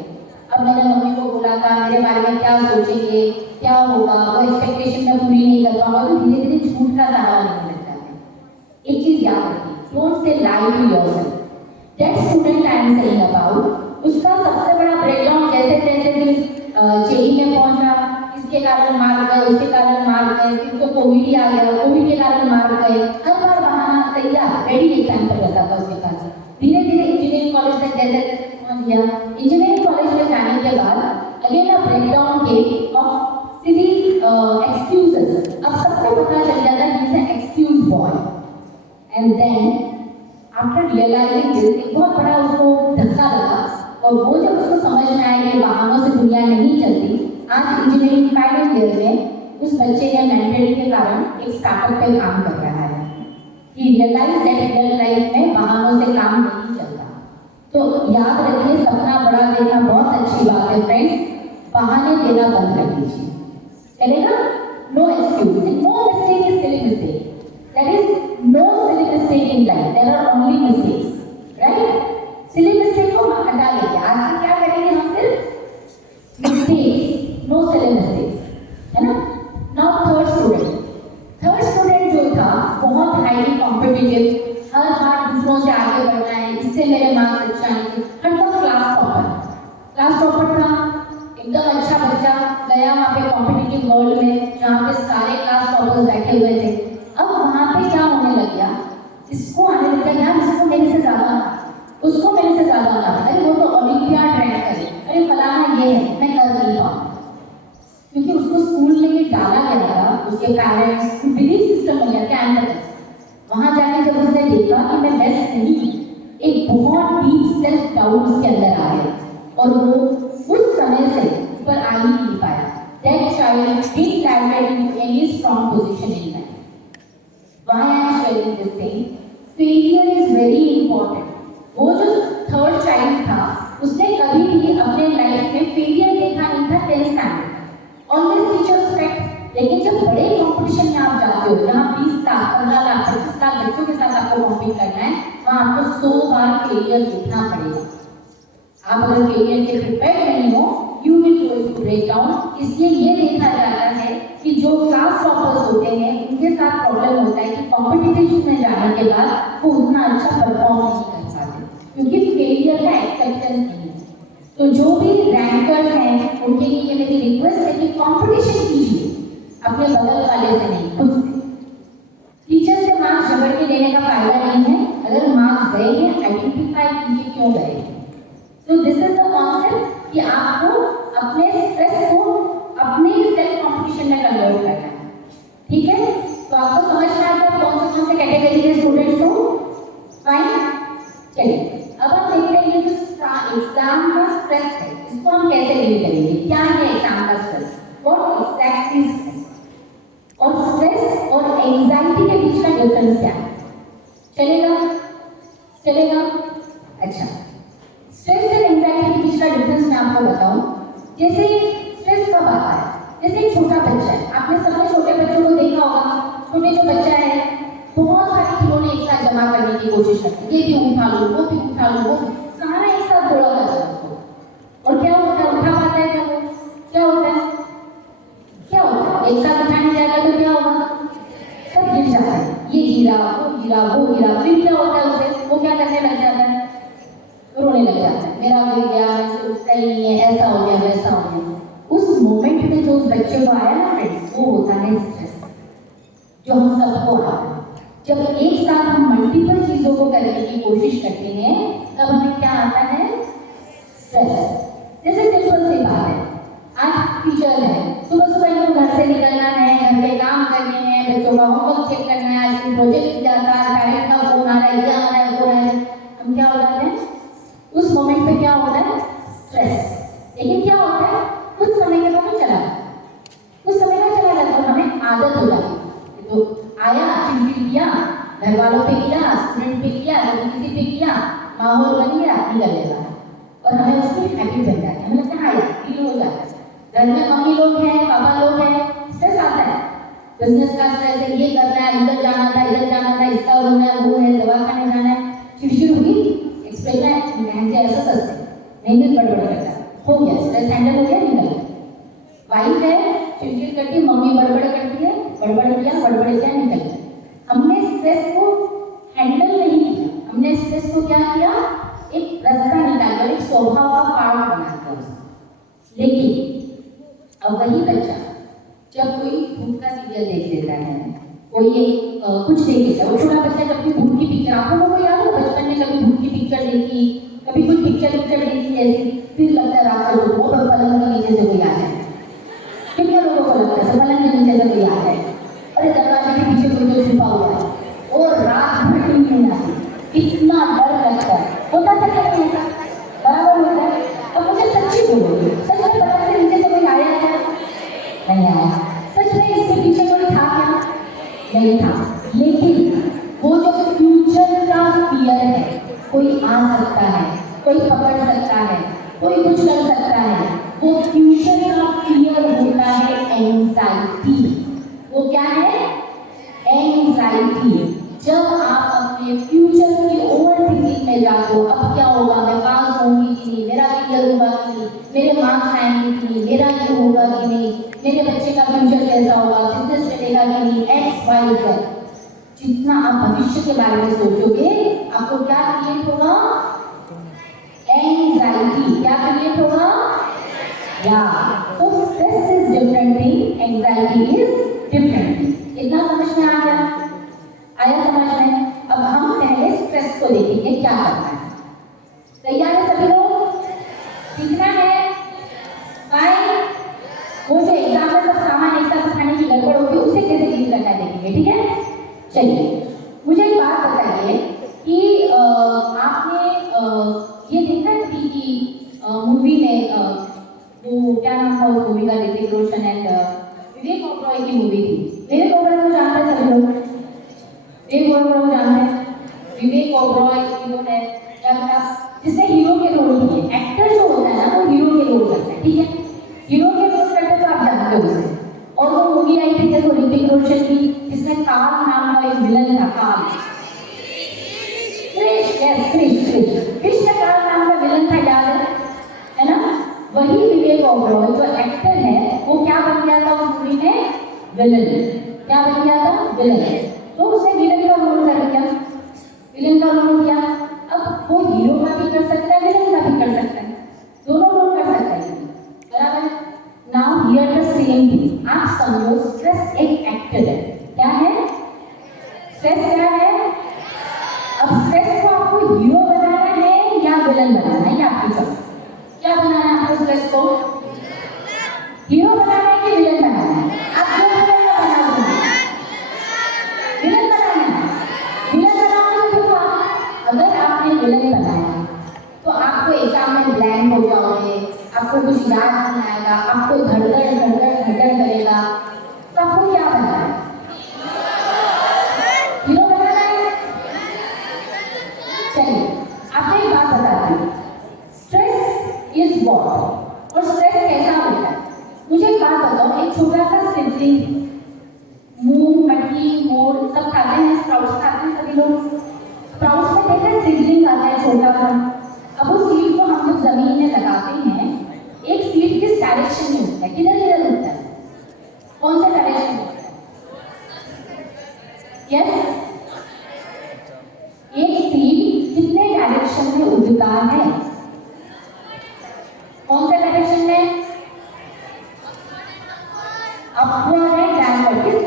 अब मैंने मम्मी को बोला था, मेरे बारे में क्या सोचेंगे, क्या होगा, वो एक्सपेक्टेशन मैं पूरी नहीं कर पाऊंगा, तो धीरे धीरे झूठ का सहारा लेने लग जाते हैं। एक चीज याद रखिए, don't say lie to yourself. That student I am saying about, उसका सबसे बड़ा ब्रेकडाउन जैसे जैसे कि जेई में पहुंचा, इसके कारण मार गए, उसके कारण मार गए, फिर तो कोविड ही आ गया, कोविड के कारण मार गए, हर बार बहाना तैयार रेडी एग्जाम्पल रहता था उसके पास। धीरे धीरे इंजीनियरिंग कॉलेज तक जैसे पहुंच गया, इंजीनियरिंग कॉलेज में जाने के बाद अगेन अ ब्रेकडाउन के ऑफ सिली एक्सक्यूजेस। अब सबको पता चल जाता है he is an excuse boy, and then after realizing this एक बहुत बड़ा उसको धक्का लगा, और वो जब उसको समझ में आया कि बहानों से दुनिया नहीं चलती, आज इंजीनियरिंग फाइनल ईयर में उस बच्चे ने मेंटरिंग के कारण एक स्टार्टअप पे काम कर रहा है। ही रियलाइज दैट रियल लाइफ में बहानों से काम नहीं चलता। तो याद रखिए, सपना बड़ा देखना बहुत अच्छी बात है फ्रेंड्स, बहाने देना बंद कर दीजिए, चलेगा? No excuse, no mistake is silly mistake, that is no silly mistake in life, there are only mistakes, right? Silly mistake को हटा लीजिए, आज से क्या करेंगे हम? सिर्फ मिस्टेक्स, नो सिली मिस्टेक्स, है ना? नाउ थर्ड स्टूडेंट जो था बहुत हाईली कॉम्पिटिटिव, हर बार दूसरों से आगे बढ़ना है, इससे मेरे मार्क्स अच्छे आएंगे, हर बार क्लास टॉपर था, एकदम अच्छा बच्चा, गया वहाँ पे कॉम्पिटिटिव वर्ल्ड में जहाँ पे सारे क्लास टॉपर्स बैठे हुए थे। अब वहाँ पे क्या होने लग गया, इसको आने लग गया यार इसको मेरे से ज़्यादा, उसको मेरे से ज़्यादा आता, अरे वो तो ओलंपियाड रैंक करे, अरे फलाना ये है, मैं कर नहीं पाऊँ। क्योंकि उसको स्कूल में ये डाला गया था, उसके पेरेंट्स बिलीफ सिस्टम हो गया, क्या वहाँ जाके जब उसने देखा कि मैं बेस्ट नहीं, एक बहुत डीप सेल्फ डाउट उसके अंदर आ गया, और वो उस समय से ऊपर आ ही नहीं पाया। That child didn't land in any strong position in life. Why I am sharing this thing? Failure is very important. वो जो थर्ड चाइल्ड था, उसने कभी भी अपने लाइफ में फेलियर देखा नहीं था 10th standard. Always teachers correct, लेकिन जब बड़े कंपटीशन में आप जाते हो, जहाँ 20 लाख 15 लाख 25 लाख बच्चों के साथ आपको कॉम्पीट करना है, वहाँ आपको 100 बार फेलियर देखना पड़ेगा। आप अगर फेलियर के प्रिपेयर नहीं हो, you will go to break down. इसलिए ये देखा जाता है कि जो क्लास टॉपर्स होते हैं उनके साथ प्रॉब्लम होता है कि कॉम्पिटिटिव में जाने के बाद वो उतना अच्छा परफॉर्म नहीं कर पाते, क्योंकि फेलियर का एक्सेप्टेंस नहीं है। तो जो भी रैंकर्स हैं उनके लिए ये मेरी रिक्वेस्ट है कि कंपटीशन कीजिए, अपने बगल वाले से नहीं, खुद से। टीचर से मार्क्स जबर के लेने का फायदा नहीं है, अगर मार्क्स गए हैं आइडेंटिफाई कीजिए क्यों गए। तो दिस इज द कॉन्सेप्ट कि आपको अपने स्ट्रेस को अपने सेल्फ कंपटीशन में कन्वर्ट करना है, ठीक है? तो आपको समझ में आ गया कौन से कैटेगरी के स्टूडेंट्स हो? फाइन, चलिए अब हम देखते हैं ये जो एग्जाम का स्ट्रेस है, इसको हम कैसे डील करेंगे। क्या है एग्जाम का स्ट्रेस? व्हाट एग्जैक्टली स्ट्रेस, और स्ट्रेस और एंजाइटी के बीच का डिफरेंस क्या है? चलेगा? अच्छा, स्ट्रेस और एंजाइटी के बीच का डिफरेंस मैं आपको बताऊं। जैसे स्ट्रेस कब आता है? जैसे एक छोटा बच्चा है, आपने सबने छोटे बच्चों को देखा होगा, छोटे जो बच्चा है बहुत सारे खिलौने एक साथ जमा करने की कोशिश करते हैं, ये भी उठा लो, वो भी उठा लो, वो सारा एक साथ जोड़ा करता है उसको, और क्या होता है? उठा पाता है क्या वो? क्या होता है? एक साथ उठाने जाएगा तो क्या होगा? सब गिर जाता है, ये गिरा, वो गिरा, फिर क्या होता है उसे? वो क्या करने लग जाता है? रोने लग जाता है, मेरा गिर गया, ऐसे उठता ही नहीं है, ऐसा हो गया, वैसा हो गया। उस मोमेंट में जो उस बच्चे को आया ना फ्रेंड्स, वो होता है स्ट्रेस, जो हम सबको आता है। जब एक साथ हम मल्टीपल चीजों को करने की कोशिश करते हैं, तब हमें क्या आता है? स्ट्रेस। जैसे सिंपल सी बात है, आज टीचर है, सुबह सुबह इनको घर से निकलना है, घर के काम करने हैं, बच्चों का होमवर्क चेक करना है, आज प्रोजेक्ट जाता है, पेरेंट्स का फोन आ रहा है, क्या आ रहा है, वो आ रहा है, हम क्या हो जाते हैं? उस मोमेंट पे क्या होता है? स्ट्रेस। लेकिन क्या होता है? कुछ समय के बाद वो चला जाता है, कुछ समय का चला जाता है, हमें आदत हो जाती है। तो आया, चिड़चिड़ किया, घर वालों पे किया, स्टूडेंट पे किया, किसी पे किया, माहौल बन गया, निकल जाता है, और हमें उसकी हैबिट बन जाती है, हमें लगता है फील हो जाता है। घर में मम्मी लोग हैं, पापा लोग हैं, स्ट्रेस आता है, बिजनेस का स्ट्रेस है, ये करना है, इधर जाना था, इसका होना है, वो है, दवाखाने जाना है, चिड़चिड़ हुई, एक्सप्रेस है, ऐसा सस्ते नहीं बड़बड़ करता, हो गया, स्ट्रेस हैंडल हो गया, निकल गया। वाइफ है, चिड़चिड़ करती, मम्मी बड़बड़ करती है, बड़बड़ किया, निकल गया। हमने स्ट्रेस को पार्ट बनाते हैं उसका। लेकिन अब वही बच्चा जब कोई भूत का सीरियल देख लेता है, कोई कुछ देख लेता है, वो छोटा बच्चा जब भी भूत की पिक्चर, आप लोगों को याद है बचपन में कभी भूत की पिक्चर देखी, कभी कुछ पिक्चर देखी ऐसी, फिर लगता है रात को वो पलंग के नीचे से कोई आ जाए। कितने लोगों को लगता है पलंग के नीचे से कोई आ जाए, अरे दरवाजे के पीछे कोई तो छुपा हुआ है, और रात भर नींद नहीं आती, कितना डर लगता है। होता था क्या नहीं ऐसा? बराबर होता है। अब मुझे सच्ची बोलो, सच में पलंग के नीचे से कोई आया क्या? नहीं आया। सच में इसके पीछे कोई था क्या? नहीं था। लेकिन वो जो फ्यूचर का फियर है, कोई आ सकता है, कोई पकड़ सकता है, कोई कुछ कर सकता है, वो फ्यूचर का फियर होता है एंजाइटी। वो क्या है? एंजाइटी। जब आप अपने फ्यूचर की ओवर थिंकिंग में जाते हो, अब क्या होगा, मैं पास होंगी कि नहीं, मेरा क्लियर होगा कि नहीं, मेरे मार्क्स आएंगे कि नहीं, मेरा ये होगा कि नहीं, मेरे बच्चे का फ्यूचर कैसा होगा, बिजनेस चलेगा कि नहीं, एक्स वाई जेड। जितना आप भविष्य के बारे में सोचोगे, आपको क्या क्रिएट होगा? एंजाइटी। क्या क्रिएट होगा? या तो stress is different thing, anxiety is different thing. इतना समझ में आ गया? आया समझ में? अब हम पहले स्ट्रेस को देखेंगे क्या करना है। तैयार है सभी लोग? सीखना है? फाइन। वो जो एग्जाम में सब सामान एक साथ उठाने की गड़बड़ होगी, उसे कैसे डील करना है देखेंगे, ठीक है? चलिए, मुझे एक बात बताइए कि आपने ये देखा थी कि मूवी में वो क्या नाम था उस मूवी का, ऋतिक रोशन एंड विवेक ओबरॉय की मूवी थी। विवेक ओबरॉय को जानते हैं सभी लोग? विवेक ओबरॉय को जानते हैं? विवेक ओबरॉय हीरो है, जिसने हीरो के रोल किए। एक्टर जो होता है ना, वो हीरो के रोल करता है, ठीक है? हीरो के रोल करते तो आप जानते हो उसे। और वो मूवी आई थी देखो ऋतिक रोशन की, जिसमें काल नाम का एक विलन था, काल। कृष्ण काल नाम का विलन था, याद है ना? वही विवेक ओबरॉय जो एक्टर है, वो क्या बन गया था उस मूवी में? विलन। क्या बन गया था? विलन। तो उसने विलन का रोल कर दिया, विलन का रोल किया। अब वो हीरो का भी कर सकता है, विलन का भी कर सकता है, दोनों रोल कर सकता है, बराबर? Now here the same thing. आप समझो स्ट्रेस एक एक्टर है। क्या है? स्ट्रेस क्या है? अब स्ट्रेस को आपको हीरो बनाना है या विलन बनाना है, ये आपकी चॉइस। क्या बनाना है आपको स्ट्रेस को? हीरो बनाना है कि विलन बनाना है? आप जो बना दोगे, विलन बनाना है। विलन बनाओगे तो अगर आपने विलन बनाया तो आपको एग्जाम में ब्लैंक हो जाओगे, आपको कुछ याद नहीं आएगा, आपको धड़धड़ करेगा, तो आपको क्या बनना है? हीरो बनाना है। चलिए, आपको एक बात बताती हूँ, स्ट्रेस इज व्हाट, और स्ट्रेस कैसा होता है? मुझे एक बात बताओ, एक छोटा सा सिबलिंग, मूंग, मटकी, मोर सब खाते हैं, स्प्राउट्स खाते हैं सभी लोग। स्प्राउट्स में देखते हैं सिबलिंग आता है छोटा सा। अब उस सीड को हम जब जमीन में लगाते हैं, एक सीड किस डायरेक्शन में होता है? किधर किधर होता है? कौन सा डायरेक्शन होता है? यस, एक सीड कितने डायरेक्शन में उगता है? कौन सा डायरेक्शन में? Upward and downward. किस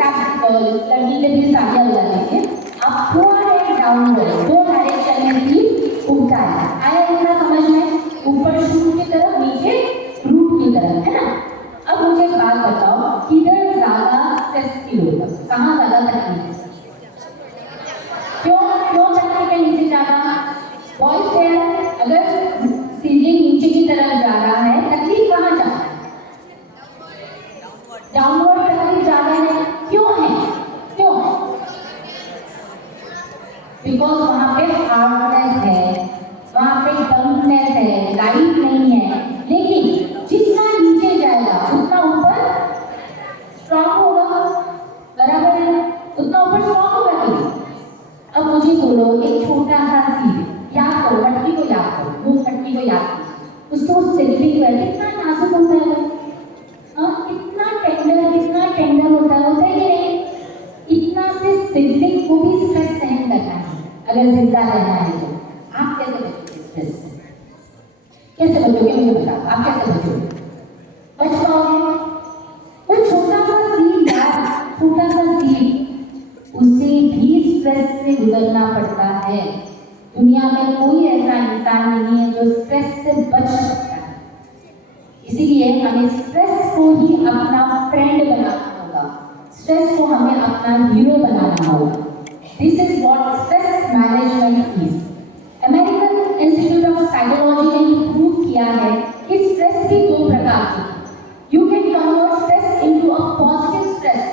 लड़की के भी शादियां हो जाती है, अपवर्ड एंड डाउनवर्ड, दो डायरेक्शन में सीड उगता है। आया इतना समझ में? ऊपर शूट की तरफ, नीचे रूट की तरफ, है ना? अब मुझे एक बात बताओ, किधर ज्यादा स्ट्रेस फील होगा? कहाँ ज्यादा तकलीफ? क्यों तकलीफ है नीचे ज्यादा? बॉयज क्या है, अगर सीढ़ी नीचे की तरफ जा रहा है, तकलीफ कहाँ जा रहा है? डाउनवर्ड तकलीफ ज्यादा है। क्यों है? क्यों? बिकॉज वहां पे हार्डनेस है, वहां पे डम्पनेस है, लाइट नहीं है। लेकिन जितना नीचे जाएगा उतना ऊपर स्ट्रॉन्ग होगा, बराबर है? उतना ऊपर स्ट्रॉन्ग होगा कि? अब मुझे बोलो, एक छोटा सा सीड, याद करो, मटकी को याद करो, मूंग मटकी को याद करो, उसको सिबलिंग को, कितना नाजुक होता है वो, हाँ? कितना टेंडर होता है कि नहीं? इतना से सिबलिंग को भी स्ट्रेस सहन करना है अगर जिंदा रहना है तो। आप कैसे बचोगे स्ट्रेस से? कैसे बचोगे मुझे बता आप कैसे बचोगे? बच पाओगे? वो छोटा सा सीड यार, छोटा सा सीड, उसे भी स्ट्रेस से गुजरना पड़ता है। दुनिया में कोई ऐसा इंसान नहीं है जो स्ट्रेस से बच सकता है। इसीलिए हमें स्ट्रेस को ही अपना फ्रेंड बनाना होगा, स्ट्रेस को हमें अपना हीरो बनाना होगा। This is what stress management is. American institute of psychology ने प्रूव किया है कि स्ट्रेस की दो प्रकार की। You can convert stress into a positive stress.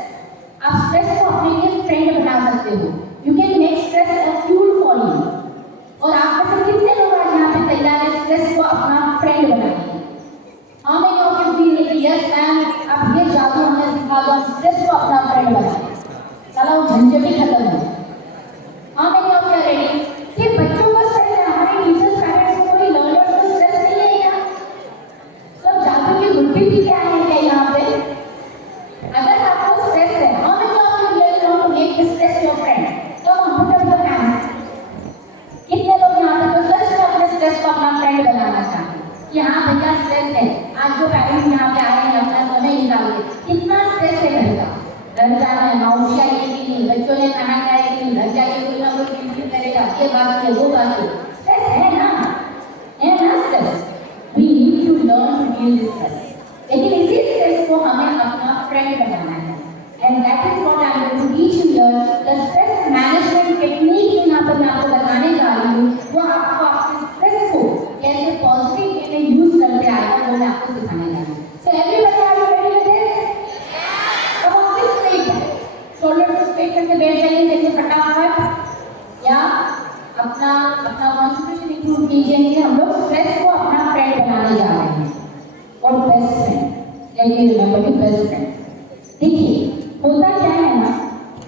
आप स्ट्रेस को अपने लिए फ्रेंड बना सकते हो। You can make stress a fuel for you. और आप में से कितने लोग आज यहाँ पे तैयार है स्ट्रेस को अपना फ्रेंड बनाने के? How many of you feel that yes ma'am, अब ये जादू हमें सिखा दो, स्ट्रेस को अपना फ्रेंड बनाए, चलो झंझट ही खत्म हो। How many of you are ready? सिर्फ बच्चों को स्ट्रेस है, हमारे टीचर्स पेरेंट्स को कोई लर्नर को स्ट्रेस नहीं है क्या? सब जादू की बुद्धि भी क्या है क्या यहाँ पे? अगर आपको स्ट्रेस है, how many of you really want to make stress your friend? Come on, put up your hands. कितने लोग यहाँ पे तो सच में अपने स्ट्रेस को अपना फ्रेंड बनाना चाहते हैं कि हाँ भैया स्ट्रेस है। आज जो पेरेंट्स यहाँ पे आए हैं अपना समय निकाल के, कितना स्ट्रेस है घर का, घर जाना है, मौसी आई कि नहीं, बच्चों ने खाना खाया कि नहीं, घर जाके कोई ना कोई टिफिन करेगा, ये बात है वो बात है, स्ट्रेस है ना stress. We need to learn to deal with stress. लेकिन इसी स्ट्रेस को हमें अपना फ्रेंड बनाना है, and that is what I am going to teach you here. The stress management technique यहाँ पर मैं आपको बताने जा रही हूँ, वो आपको आपके स्ट्रेस को कैसे पॉजिटिव वे में यूज करते आएगा वो मैं आपको सिखाने जा रही हूँ। So everybody are you ready with this? Come on sit straight, shoulder को स्ट्रेट करके बैठ जाइए, देखिए फटाफट। या अपना कंसंट्रेशन इंप्रूव कीजिए कि हम लोग स्ट्रेस को अपना फ्रेंड बनाने जा रहे हैं, और best friend, let me remember you best friend. देखिए होता क्या है ना,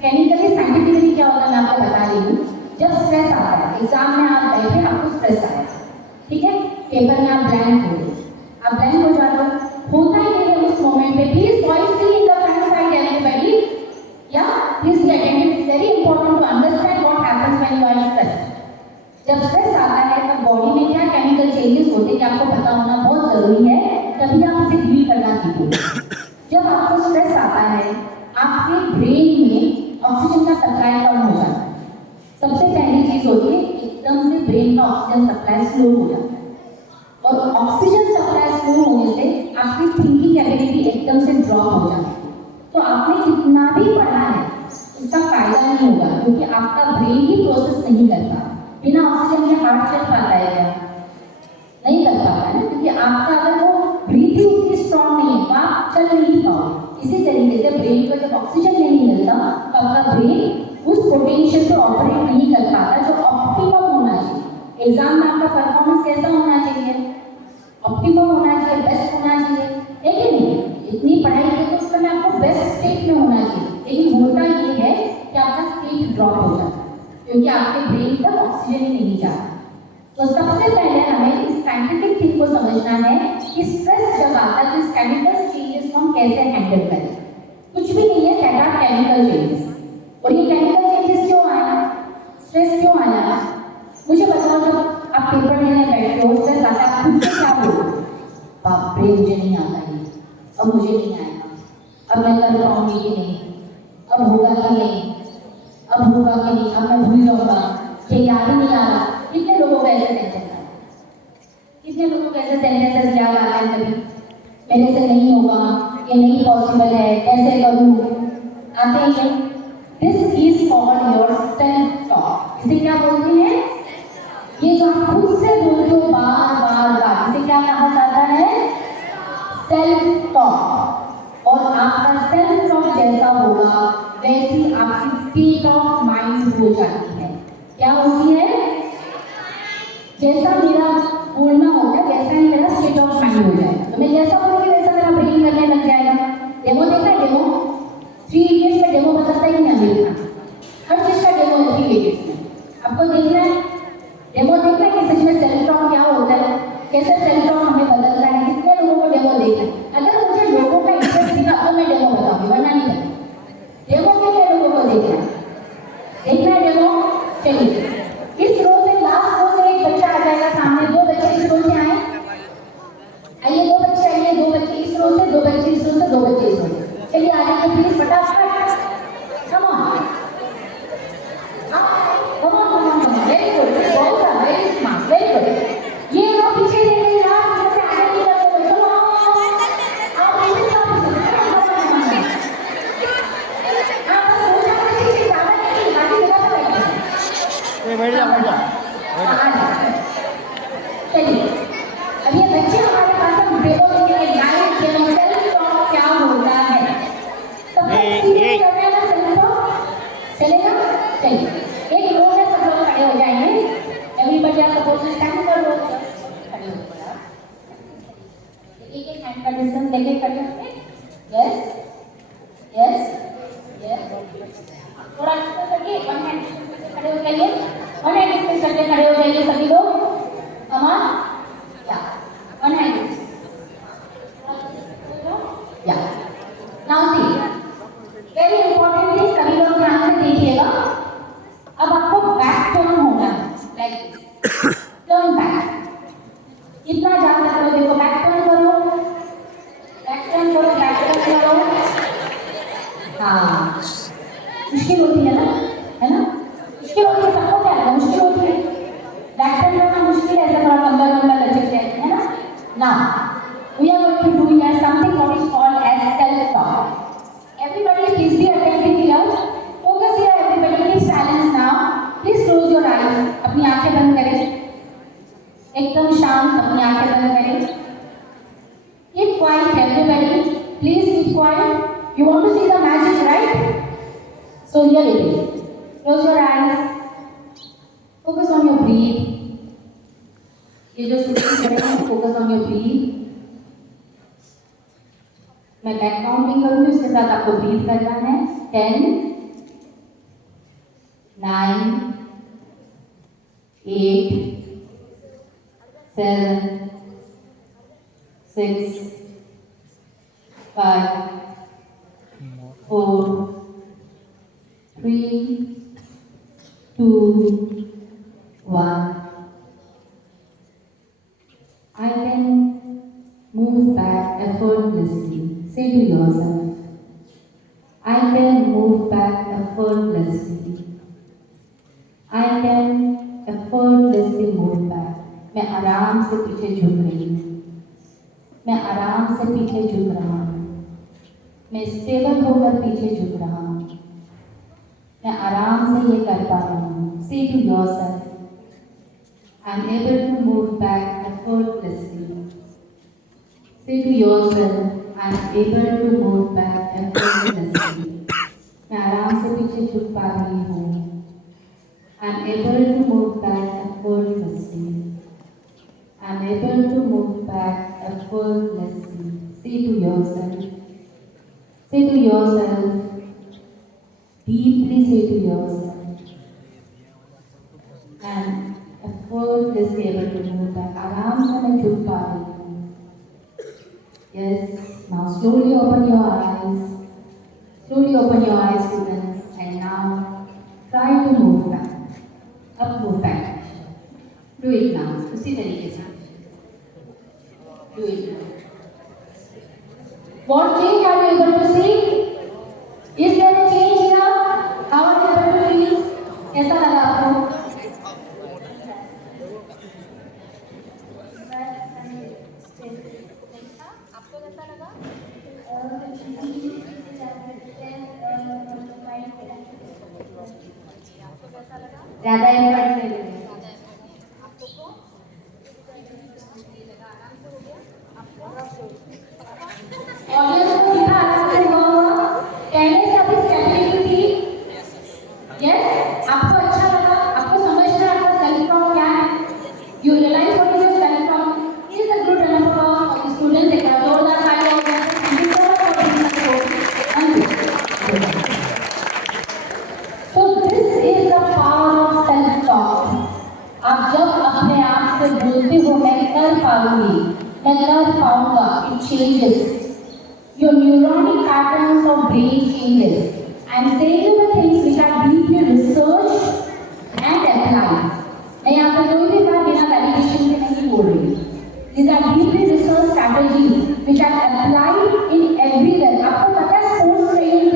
केमिकली साइंटिफिकली क्या होता है मैं आपको बता रही हूँ। जब स्ट्रेस आता है, एग्जाम में आप बैठे आपको स्ट्रेस आया, ठीक है, पेपर में आप ब्लैंक हो गए, आप ब्लैंक हो जाते हो। होता ये है उस मोमेंट पे, please voice see in the front side everybody, yeah please be attentive, it's very important to understand what happens when you are stressed. जब स्ट्रेस आता है तब बॉडी में क्या केमिकल चेंजेस होते हैं कि आपको पता होना बहुत जरूरी है, तभी आप उसे डील करना सीखोगे। जब आपको स्ट्रेस आता है, आपके ब्रेन में ऑक्सीजन का सप्लाई कम हो जाता है। सबसे पहली चीज होती है, एकदम से ब्रेन का ऑक्सीजन सप्लाई स्लो हो जाता है, और ऑक्सीजन सप्लाई स्लो होने से आपकी थिंकिंग एबिलिटी एकदम से ड्रॉप हो जाती है। तो आपने कितना भी पढ़ा है उसका फायदा नहीं होगा, क्योंकि आपका ब्रेन ही प्रोसेस नहीं करता। बिना ऑक्सीजन के हार्ट चल पाता है क्या? नहीं कर पाता है ना, क्योंकि आपका अगर वो ब्रीथिंग उतनी स्ट्रॉन्ग नहीं है तो आप चल नहीं पाओगे। इसी तरीके से ब्रेन को जब ऑक्सीजन नहीं मिलता तो आपका ब्रेन उस पोटेंशियल पे ऑपरेट नहीं कर पाता जो ऑप्टिमम होना चाहिए। एग्जाम में आपका परफॉर्मेंस कैसा होना चाहिए? ऑप्टिमम होना चाहिए, बेस्ट होना चाहिए, है कि नहीं? इतनी पढ़ाई की तो उस समय आपको बेस्ट स्टेट में होना चाहिए, लेकिन होता ये है कि आपका स्टेट ड्रॉप हो जाता है, क्योंकि आपके ब्रेन तक ऑक्सीजन ही नहीं जाता। तो सबसे पहले हमें इस साइंटिफिक थिंग को समझना है कि स्ट्रेस जब आता है तो इस केमिकल चेंजेस को हम कैसे हैंडल करें। कुछ भी नहीं है, दैट आर केमिकल चेंजेस। और ये केमिकल चेंजेस क्यों आया, स्ट्रेस क्यों आया? मुझे बताओ, जब आप पेपर देने बैठते हो, स्ट्रेस आता है, खुद से क्या बोलो? बाप रे मुझे नहीं आता ये, अब मुझे नहीं आएगा, अब मैं कर पाऊंगी कि नहीं, अब होगा कि नहीं, अब होगा कि नहीं, अब मैं भूल जाऊंगा, ये याद ही नहीं आ रहा। कितने लोगों का ऐसे सेंटेंस आता है? कितने लोगों को ऐसे सेंटेंसेस याद आता है कभी? मेरे से नहीं होगा, ये नहीं पॉसिबल है, कैसे करूँ, आते हैं? This is called your self talk. इसे क्या बोलते हैं? ये जो आप खुद से बोलते हो बार बार, इसे क्या कहा जाता है? Self talk. और आपका सेल्फ टॉक जैसा होगा वैसी आपकी स्टेट ऑफ माइंड हो जाती है। क्या होती है? जैसा मेरा बोलना होता है वैसा ही मेरा स्टेट ऑफ माइंड हो जाएगा। तो मैं जैसा बोलूँगी वैसा मेरा ब्रेन करने लग जाएगा। डेमो देखा है? डेमो 3 इडियट्स में डेमो बदलता ही नहीं देखना, हर चीज़ का डेमो है 3 इडियट्स में। आपको देखना है, डेमो देखना है कि सच में सेल्फ टॉक क्या होता है, कैसे सेल्फ टॉक हमें बदलता है। कितने लोगों को डेमो देखना है? अगर मुझे लोगों का इंटरेस्ट दिखा तो मैं डेमो बताऊँगी, वरना नहीं बताऊँगी। डेमो कितने लोगों को देखना है? देखना है डेमो? चलिए, इस रो से लास्ट रो से एक बच्चा आ जाएगा सामने, 2 बच्चे इस रो से आए, आइए प्लीज फटाफट come on come on very good very smart very good ये लोग पीछे देख यार जैसे आगे नहीं करते चलो आप पीछे बैठ जा चलिए अब ये बच्चे हमारे पास हम डेमो के लिए लाए थे सेल्फ टॉक क्या होता है तो चलेगा चलिए एक रो में सब लोग खड़े हो जाएंगे एवरीबॉडी आप सपोज स्टैंड कर लो खड़े हो जाओ एक एक हैंड का डिस्टेंस लेके खड़े होंगे यस यस यस थोड़ा डिस्टेंस करिए वन हैंड डिस्टेंस खड़े हो जाइए वन हैंड डिस्टेंस करके खड़े हो जाइए सभी लोग Come on. Yeah. One hand. Yeah. Now see. Very important is सभी लोग ध्यान से देखिएगा. अब आपको बैक टर्न होना है. Like this. Turn back. इतना जा सकते हो देखो बैक टर्न करो. बैक टर्न करो. बैक टर्न करो. हाँ. मुश्किल होती है ना? मुश्किल होती है सबको क्या है? मुश्किल होती है. बैक टर्न करना मुश्किल है ऐसा थोड़ा कंबर वंबर लचक जाए है ना now we are going to do here something what is called as self talk everybody please be attentive here focus here everybody keep silence now please close your eyes अपनी आंखें बंद करें एकदम शांत अपनी आंखें बंद करें keep quiet everybody please keep quiet you want to see the magic right so here it is close your eyes focus on your breathe ये जो सूची करेंगे फोकस ऑन योर ब्रीथ मैं बैक काउंटिंग करूंगी उसके साथ आपको ब्रीथ करना है 10 9 8 7 6 5 4 3 2 1 I can move back effortlessly. Say to yourself, I can move back effortlessly. I can effortlessly move back. मैं आराम से पीछे झुक रही हूँ. मैं आराम से पीछे झुक रहा हूँ. मैं स्टेबल होकर पीछे झुक रहा हूँ. मैं आराम से ये कर पा रहा हूँ. Say to yourself, I am able to move back effortlessly. Say to yourself, I am able to move back effortlessly. मैं आराम से पीछे झुक पा रही हूँ. I am able to move back effortlessly. I am able to move back effortlessly. Say to yourself. Say to yourself. Deeply say to yourself. And effortlessly able to move back. आराम से मैं झुक पा रही हूँ. Yes. Now slowly open your eyes. Slowly open your eyes, students. And now try to move back. Up, move back. Do it now. उसी तरीके से. Do it now. What change are you able to see? Is there a change here? How are you able to feel? कैसा लगा आपको? आपको कैसा लगा? ज़्यादा इम्पैक्ट नहीं लगा. आपको ऑडियंस को कितना आराम से हुआ? कहने से आपकी स्टेबिलिटी थी. यस आपको अच्छा लगा? आपको समझ में आया सेल्फ टॉक क्या है? You realize what is your self talk? It is a good enough for the students. एक जोरदार ताली हो जाए. Thank you so much for being support. So this is the power of self talk. आप जब अपने आप से बोलते हो मैं कर पाऊंगी, मैं कर पाऊंगा, it changes. Your neuronic patterns of brain changes. I'm saying you the things which are deeply researched and applied. मैं यहाँ पर कोई भी बात बिना validation के नहीं बोल रही. These are deeply researched strategies which are applied in everywhere. आपको पता है sports training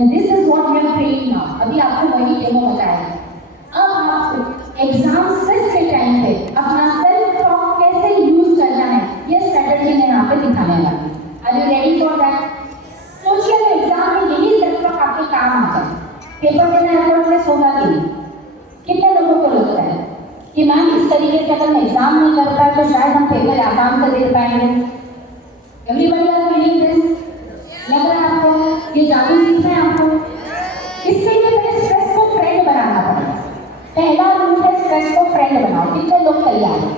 and this is what we are training now. अभी आपको वही डेमो बताया। अब आपको एग्जाम स्ट्रेस के टाइम पे अपना सेल्फ टॉक कैसे यूज करना है, ये स्ट्रेटजी मैं यहाँ पे दिखाने वाली। Are you ready for that? सोचिए एग्जाम में यही सेल्फ टॉक आपके काम आ जाए, पेपर देना एफर्टलेस होगा कि नहीं? कितने लोगों को लगता है कि मैम इस तरीके से अगर हम एग्जाम नहीं कर पाए तो शायद हम पेपर आसान से दे पाएंगे? Everybody are feeling this? लग रहा है आपको ये जादू सीखना है आपको? इसके लिए पहले स्ट्रेस को फ्रेंड बनाना पड़ेगा। पहला रूल है स्ट्रेस को फ्रेंड बनाओ। कितने लोग तैयार हैं?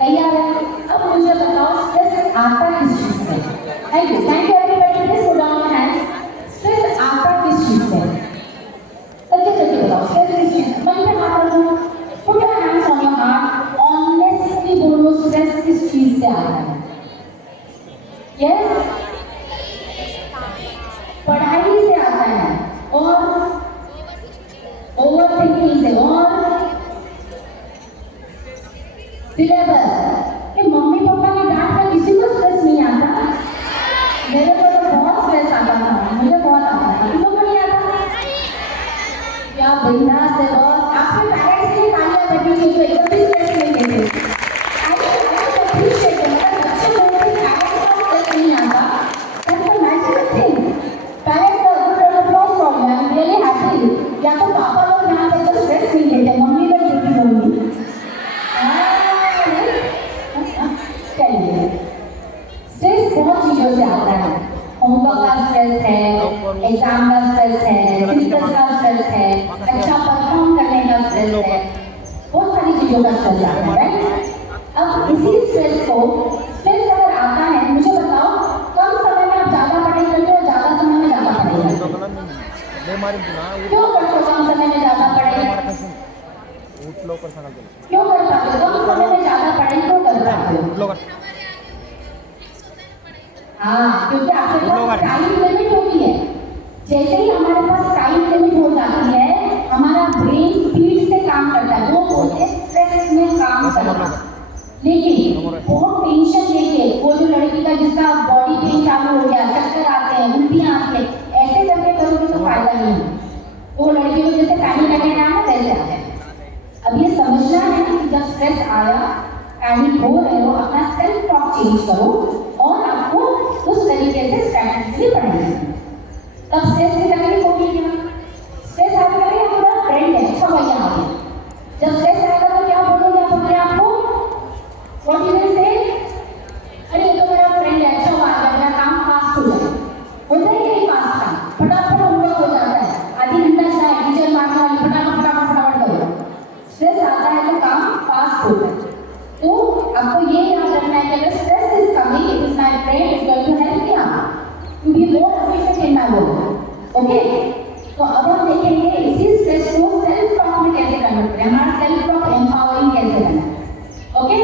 तैयार है? अब मुझे बताओ स्ट्रेस आता किस चीज से? Thank you everybody, please put down your hands. Stress आता किस चीज से? चलिए बताओ स्ट्रेस किस चीज से? मन पे हाथ रखो, put your hands on your heart, honestly बोलो स्ट्रेस किस चीज से आता है? यस, पढ़ाई से आता है और ओवर थिंकिंग से और सिलेबस के मम्मी पापा की डांट का किसी को स्ट्रेस नहीं आता। मेरे को तो बहुत स्ट्रेस आता था, मुझे बहुत आता था, किसी को नहीं आता। क्या बिंदास है बॉस, आपके पेरेंट्स की तालियां बजनी चाहिए जो एकदम भी स्ट्रेस नहीं लेते। बच्चे लोगों के पेरेंट्स को स्ट्रेस नहीं आता। That's a magical thing. Parents को good applause for you, I am really happy. या तो पापा लोग यहाँ पे तो स्ट्रेस नहीं लेते, मम्मी लोग ड्यूटी होंगी। चलिए, स्ट्रेस बहुत चीजों से आता है। होमवर्क का स्ट्रेस है, एग्जाम का स्ट्रेस है, फिजिकल का स्ट्रेस है, अच्छा परफॉर्म करने का स्ट्रेस है, बहुत सारी चीजों का स्ट्रेस आता है, राइट? अब इसी स्ट्रेस अगर आता है, मुझे बताओ कम समय में आप ज्यादा पढ़ाई करते हो, ज्यादा समय में ज्यादा पढ़ाई करते हो? क्यों करते हो कम समय में ज्यादा पढ़ाई? क्यों कर पाते हो कम समय में ज्यादा पढ़ाई? क्यों कर पाते हो? हाँ, क्योंकि आपके पास टाइम लिमिट होती है। जैसे ही हमारे पास टाइम लिमिट हो जाती है, हमारा ब्रेन स्पीड से काम करता है, वो बोलते हैं स्ट्रेस में काम करना। लेकिन बहुत टेंशन लेके वो जो लड़की का जिसका बॉडी पेन चालू हो गया, चक्कर आते हैं, उल्टियाँ आती है, ऐसे करके करोगे तो फायदा नहीं है। वो लड़की को जैसे पैनिक अटैक आया ना वैसे आता है। अब ये समझना है कि जब स्ट्रेस आया, पैनिक हो रहे हो, अपना सेल्फ टॉक चेंज करो और आपको उस तरीके से स्ट्रैटेजी पढ़ाई। तब स्ट्रेस की तकलीफ होगी क्या? स्ट्रेस आएगा कि आपका फ्रेंड है, अच्छा भैया आ गया। जब स्ट्रेस आएगा तो क्या बोलोगे आप अपने आप को? What you will say? अरे ये तो मेरा फ्रेंड है, अच्छा आ गया, मेरा काम फास्ट हो जाए। हो जाएगा ही फास्ट काम, फटाफट होमवर्क हो जाता है, आधी घंटा शायद टीचर मारने वाली, फटाफट करो। स्ट्रेस आता है तो काम फास्ट होता है। तो आपको ये याद रखना है कि अगर stress is coming, it is my friend, is going to help me to be more efficient in my work. Okay, तो अब हम देखेंगे इसी स्ट्रेस को सेल्फ टॉक में कैसे कन्वर्ट करें, हमारा सेल्फ टॉक एम्पावरिंग कैसे करना है। ओके,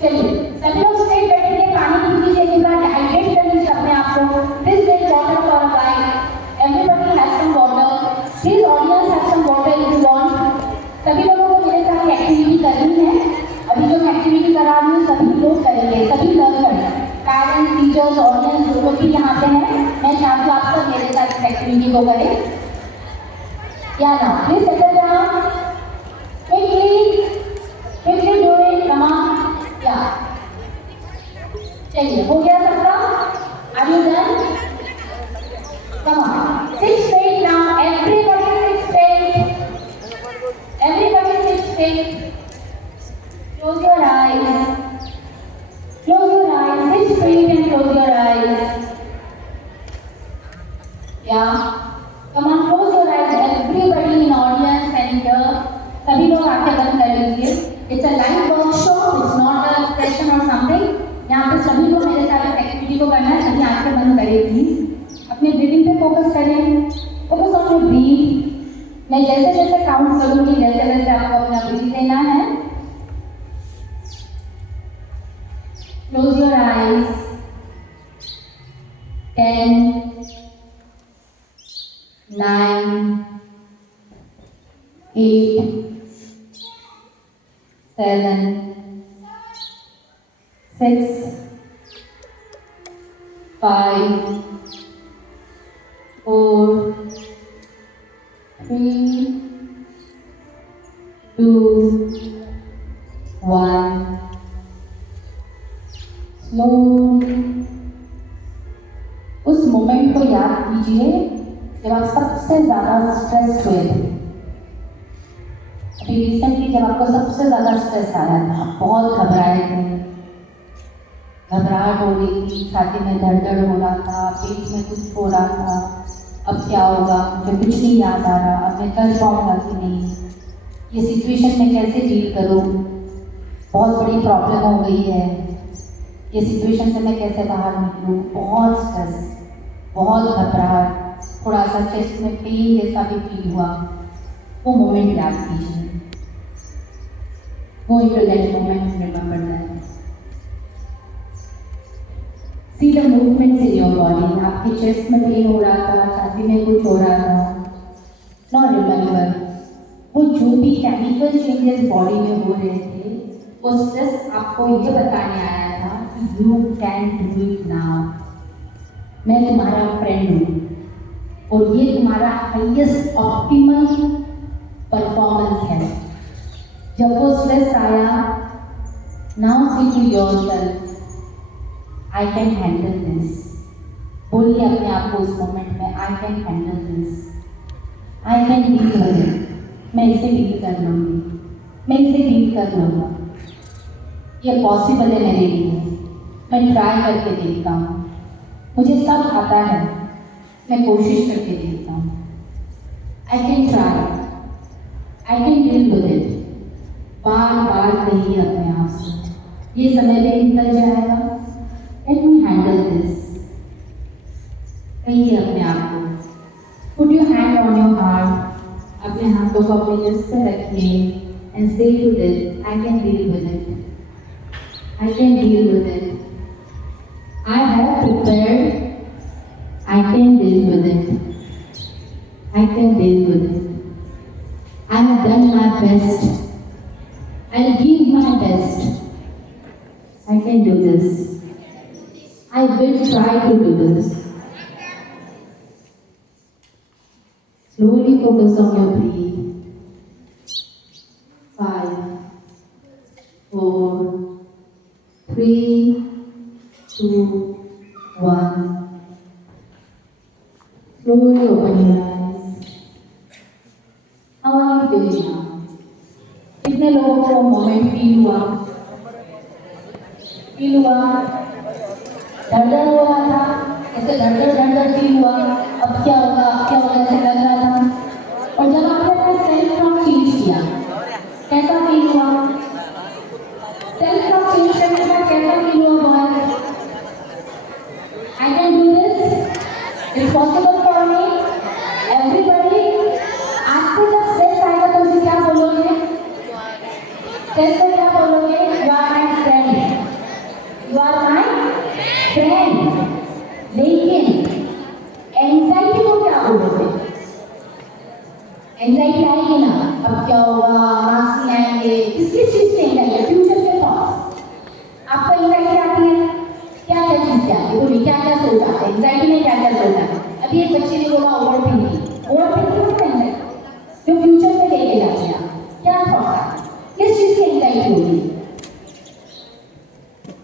चलिए सभी लोग स्ट्रेट बैठेंगे, पानी पी लीजिए, एक बार हाइड्रेट कर लीजिए अपने आप को। Please drink water for a while. Everybody has some water. Please audience have some water if you want. सभी लोगों को मेरे साथ एक्टिविटी करनी है। अभी जो मैं एक्टिविटी करा रही हूँ सभी लोग करेंगे, सभी लर्न करेंगे, पेरेंट्स, टीचर्स, ऑडियंस जो लोग भी यहाँ पे हैं। मैं चाहती हूँ आप सब मेरे साथ एक्टिविटी को करें। या ना please settle down quickly do it, come on. या चलिए, हो गया सबका? Are you done? Come on, sit straight now, everybody sit straight, everybody sit straight. Close your eyes. Close your eyes. Sit straight and close your eyes. Yeah. Come on, close your eyes. Everybody in audience and here. सभी लोग आंखें बंद कर लीजिए। It's a live workshop. It's not a session or something. यहाँ पे सभी को मेरे साथ इस एक्टिविटी को करना है। सभी आंखें बंद करें प्लीज। अपने ब्रीदिंग पे फोकस करें। Focus on your breathe. मैं जैसे जैसे काउंट करूंगी वैसे वैसे आपको अपना ब्रीथ लेना है। Close your eyes. 10, 9, 8, 7, 6, 5, 4, मोमेंट को याद कीजिए जब आप सबसे ज़्यादा स्ट्रेस हुए थे। अभी रिसेंटली जब आपको सबसे ज़्यादा स्ट्रेस आया था, आप बहुत घबराए थे, घबराहट हो रही थी, छाती में दर्द हो रहा था, पेट में कुछ हो रहा था, अब क्या होगा, मुझे कुछ नहीं याद आ रहा, अब मैं कर पाऊँगा कि नहीं, ये सिचुएशन में कैसे डील करूँ, बहुत बड़ी प्रॉब्लम हो गई है, ये सिचुएशन से मैं कैसे बाहर निकलूँ, बहुत स्ट्रेस, बहुत घबराहट, थोड़ा सा चेस्ट में पेन जैसा भी फील हुआ, वो मोमेंट याद कीजिए। Go into that moment and remember that. See the movements in your body. आपकी चेस्ट में पेन हो रहा था, छाती में कुछ हो रहा था। Now remember, वो जो भी केमिकल चेंजेस बॉडी में हो रहे थे, वो स्ट्रेस आपको ये बताने आया था कि you can do it now. मैं तुम्हारा फ्रेंड हूँ और ये तुम्हारा हाईएस्ट ऑप्टिमल परफॉर्मेंस है। जब वो स्ट्रेस आया, now say to yourself, I can handle this. बोलिए अपने आप को उस मोमेंट में, I can handle this, I can deal with it, मैं इसे डील कर लूँगी, मैं इसे डील कर लूँगा, ये पॉसिबल है मेरे लिए, मैं ट्राई करके देखता हूँ, मुझे सब आता है, मैं कोशिश करके देखता हूँ, I can try, I can deal with it. बार बार कहिए अपने आप से, ये समय भी निकल जाएगा, लेट मी हैंडल दिस। कहिए अपने आप को, put your hand on your heart, अपने हाथों को अपने चेस्ट पे रखिए and say to this, I can deal with it, I can deal with it, I have prepared, I can deal with it, I can deal with it, I have done my best, I'll give my best. I can do this. I will try to do this. Slowly focus on your breath. 5, 4, 3, 2, 1. Slowly open your eyes. How are you feeling now? कितने लोगों को moment feel हुआ? दर्द हो रहा था, ऐसे दर्द फील हुआ, अब क्या होगा ऐसे लग रहा था। और जब आपने अपना सेल्फ टॉक चेंज किया, कैसा फील हुआ? सेल्फ टॉक चेंज करने के बाद कैसा फील हुआ boys? I can do this, it's possible for me, everybody. आज से जब स्ट्रेस आएगा तो उसे क्या बोलोगे? कैसे क्या बोलोगे? You are my friend, you are my friend. लेकिन एंजाइटी को क्या बोलोगे? एंजाइटी आएगी ना, अब क्या होगा, मार्क्स नहीं आएंगे, किसकी चीज से एंजाइटी? फ्यूचर के थॉट्स। आपको एंजाइटी आती है, क्या क्या चीज से आती है? बोलिए क्या क्या सोचा है एंजाइटी में, क्या क्या सोचा है? अभी एक बच्चे ने बोला ओवर थिंकिंग। ओवर थिंकिंग होता है जो फ्यूचर में लेके जाते हैं, क्या थॉट है, किस चीज की एंजाइटी होगी?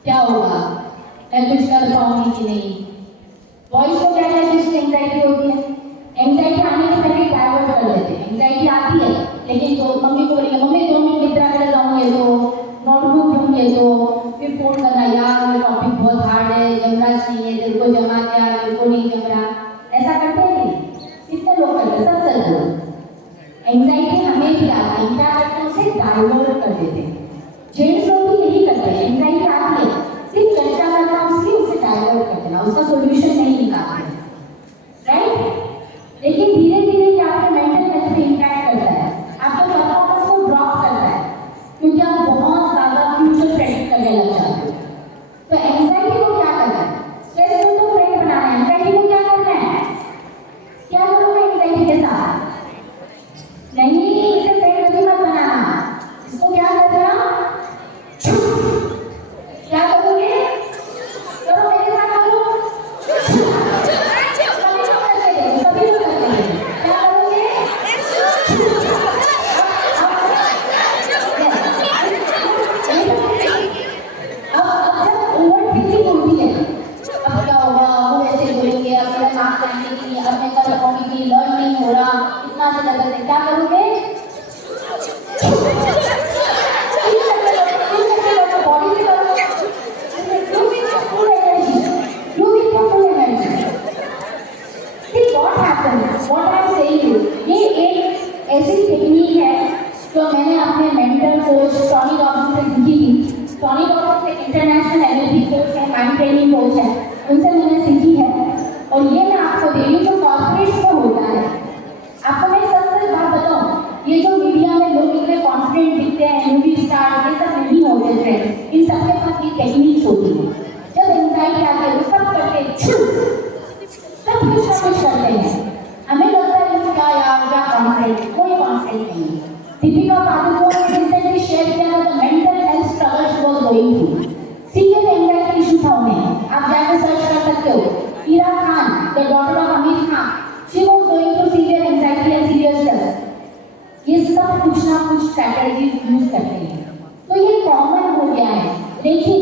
क्या होगा, मैं कुछ कर पाऊंगी कि नहीं? बॉयज को क्या क्या चीज की एंजाइटी होती है? एंजाइटी आने के पहले डाइवर्ट कर देते हैं। एंजाइटी आती है लेकिन तो मम्मी को बोलेंगे, मम्मी 2 मिनट निद्रा कर जाऊंगे तो, नोटबुक दूंगे तो, फिर फोन करना, यार ये टॉपिक बहुत हार्ड है, जम रहा चाहिए, दिल को जमा क्या, दिल को नहीं जम रहा। ऐसा करते हैं कितने लोग करते हैं? सब चल रहे। एंजाइटी हमें भी आती है, क्या करते हैं? उसे डाइवर्ट कर देते हैं। जेंट्स लोग भी यही करते हैं, एंजाइटी आती है, सिर्फ चर्चा करना उसकी, उसे डाइवर्ट कर देना, उसका सोल्यूशन नहीं निकालते, राइट? लेकिन धीरे धीरे क्या आपके मेंटल हेल्थ पे इम्पैक्ट करता है, आपके परफॉर्मेंस को ड्रॉप करता है, क्योंकि आप बहुत ज्यादा फ्यूचर प्रेडिक्ट करने लग जाते हो। तो एंजाइटी को क्या करना है? स्ट्रेस को तो फ्रेंड बनाना है, एंजाइटी को क्या करना है? क्या करोगे एंजाइटी के साथ? नहीं, इसे फ्रेंड मत बनाना, इसको क्या करना? दिमाग करने के लिए, अब मैं कर पाऊंगी कि लर्न नहीं हो रहा, इतना से लगता है, क्या करोगे? बॉडी से करोगे, you with your full energy, you with your full energy. See what happens, what I'm saying is, ये एक ऐसी टेक्निक है जो मैंने अपने मेंटर कोच टॉनी रॉबिन्स से सीखी थी। टॉनी रॉबिन्स एक इंटरनेशनल एनएलपी कोच है, माइंड ट्रेनिंग कोच है, उनसे मैंने सीखी है। और ये मैं आपको दे रही हूँ जो कॉर्पोरेट्स में होता है। आपको मैं सच बात बताऊँ, ये जो मीडिया में लोग इतने कॉन्फिडेंट दिखते हैं, मूवी स्टार, ये सब नहीं होते फ्रेंड्स। इन सबके पास ये टेक्निक्स होती है। जब एंजाइटी आती है, सब करते हैं, सब कुछ ना कुछ करते हैं। हमें लगता है कि क्या यार, क्या कॉन्फिडेंट, कोई कॉन्फिडेंट नहीं है। दीपिका पादुकोण ने रिसेंटली शेयर किया था mental health struggle she was going through. Serious anxiety issue था उन्हें, आप जाकर सर्च कर सकते हो। Ira Khan, the daughter of Aamir Khan, she was going through serious anxiety and serious stress. ये सब कुछ ना कुछ स्ट्रैटेजीज यूज करते हैं, तो ये कॉमन हो गया है। लेकिन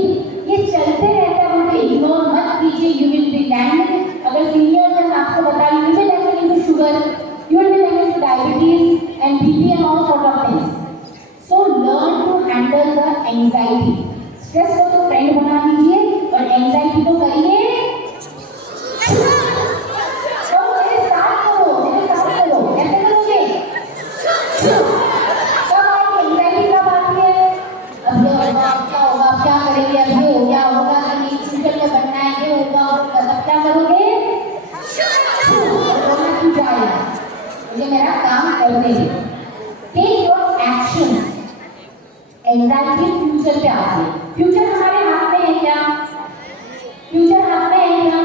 ये चलते रहता है, उनको इग्नोर मत कीजिए। यू विल बी लैंडिंग, अगर सीनियर ने आपको बताया, you will landing into sugar, you will be led to diabetes and BP and all sort of things. So learn to handle the anxiety. Stress को तो friend बना लीजिए और anxiety को करिए। तो मेरे साथ करो, कैसे करोगे? कब आएगी anxiety, कब आती है? अब ये होगा, अब क्या होगा, अब क्या करेंगे, अब ये हो गया, होगा नहीं, फ्यूचर में बनना है, ये होगा, तब क्या करोगे? मुझे मेरा काम करने दे। Take your action. Anxiety future पे आती है। फ्यूचर हमारे हाथ में है क्या? फ्यूचर हाथ में है क्या?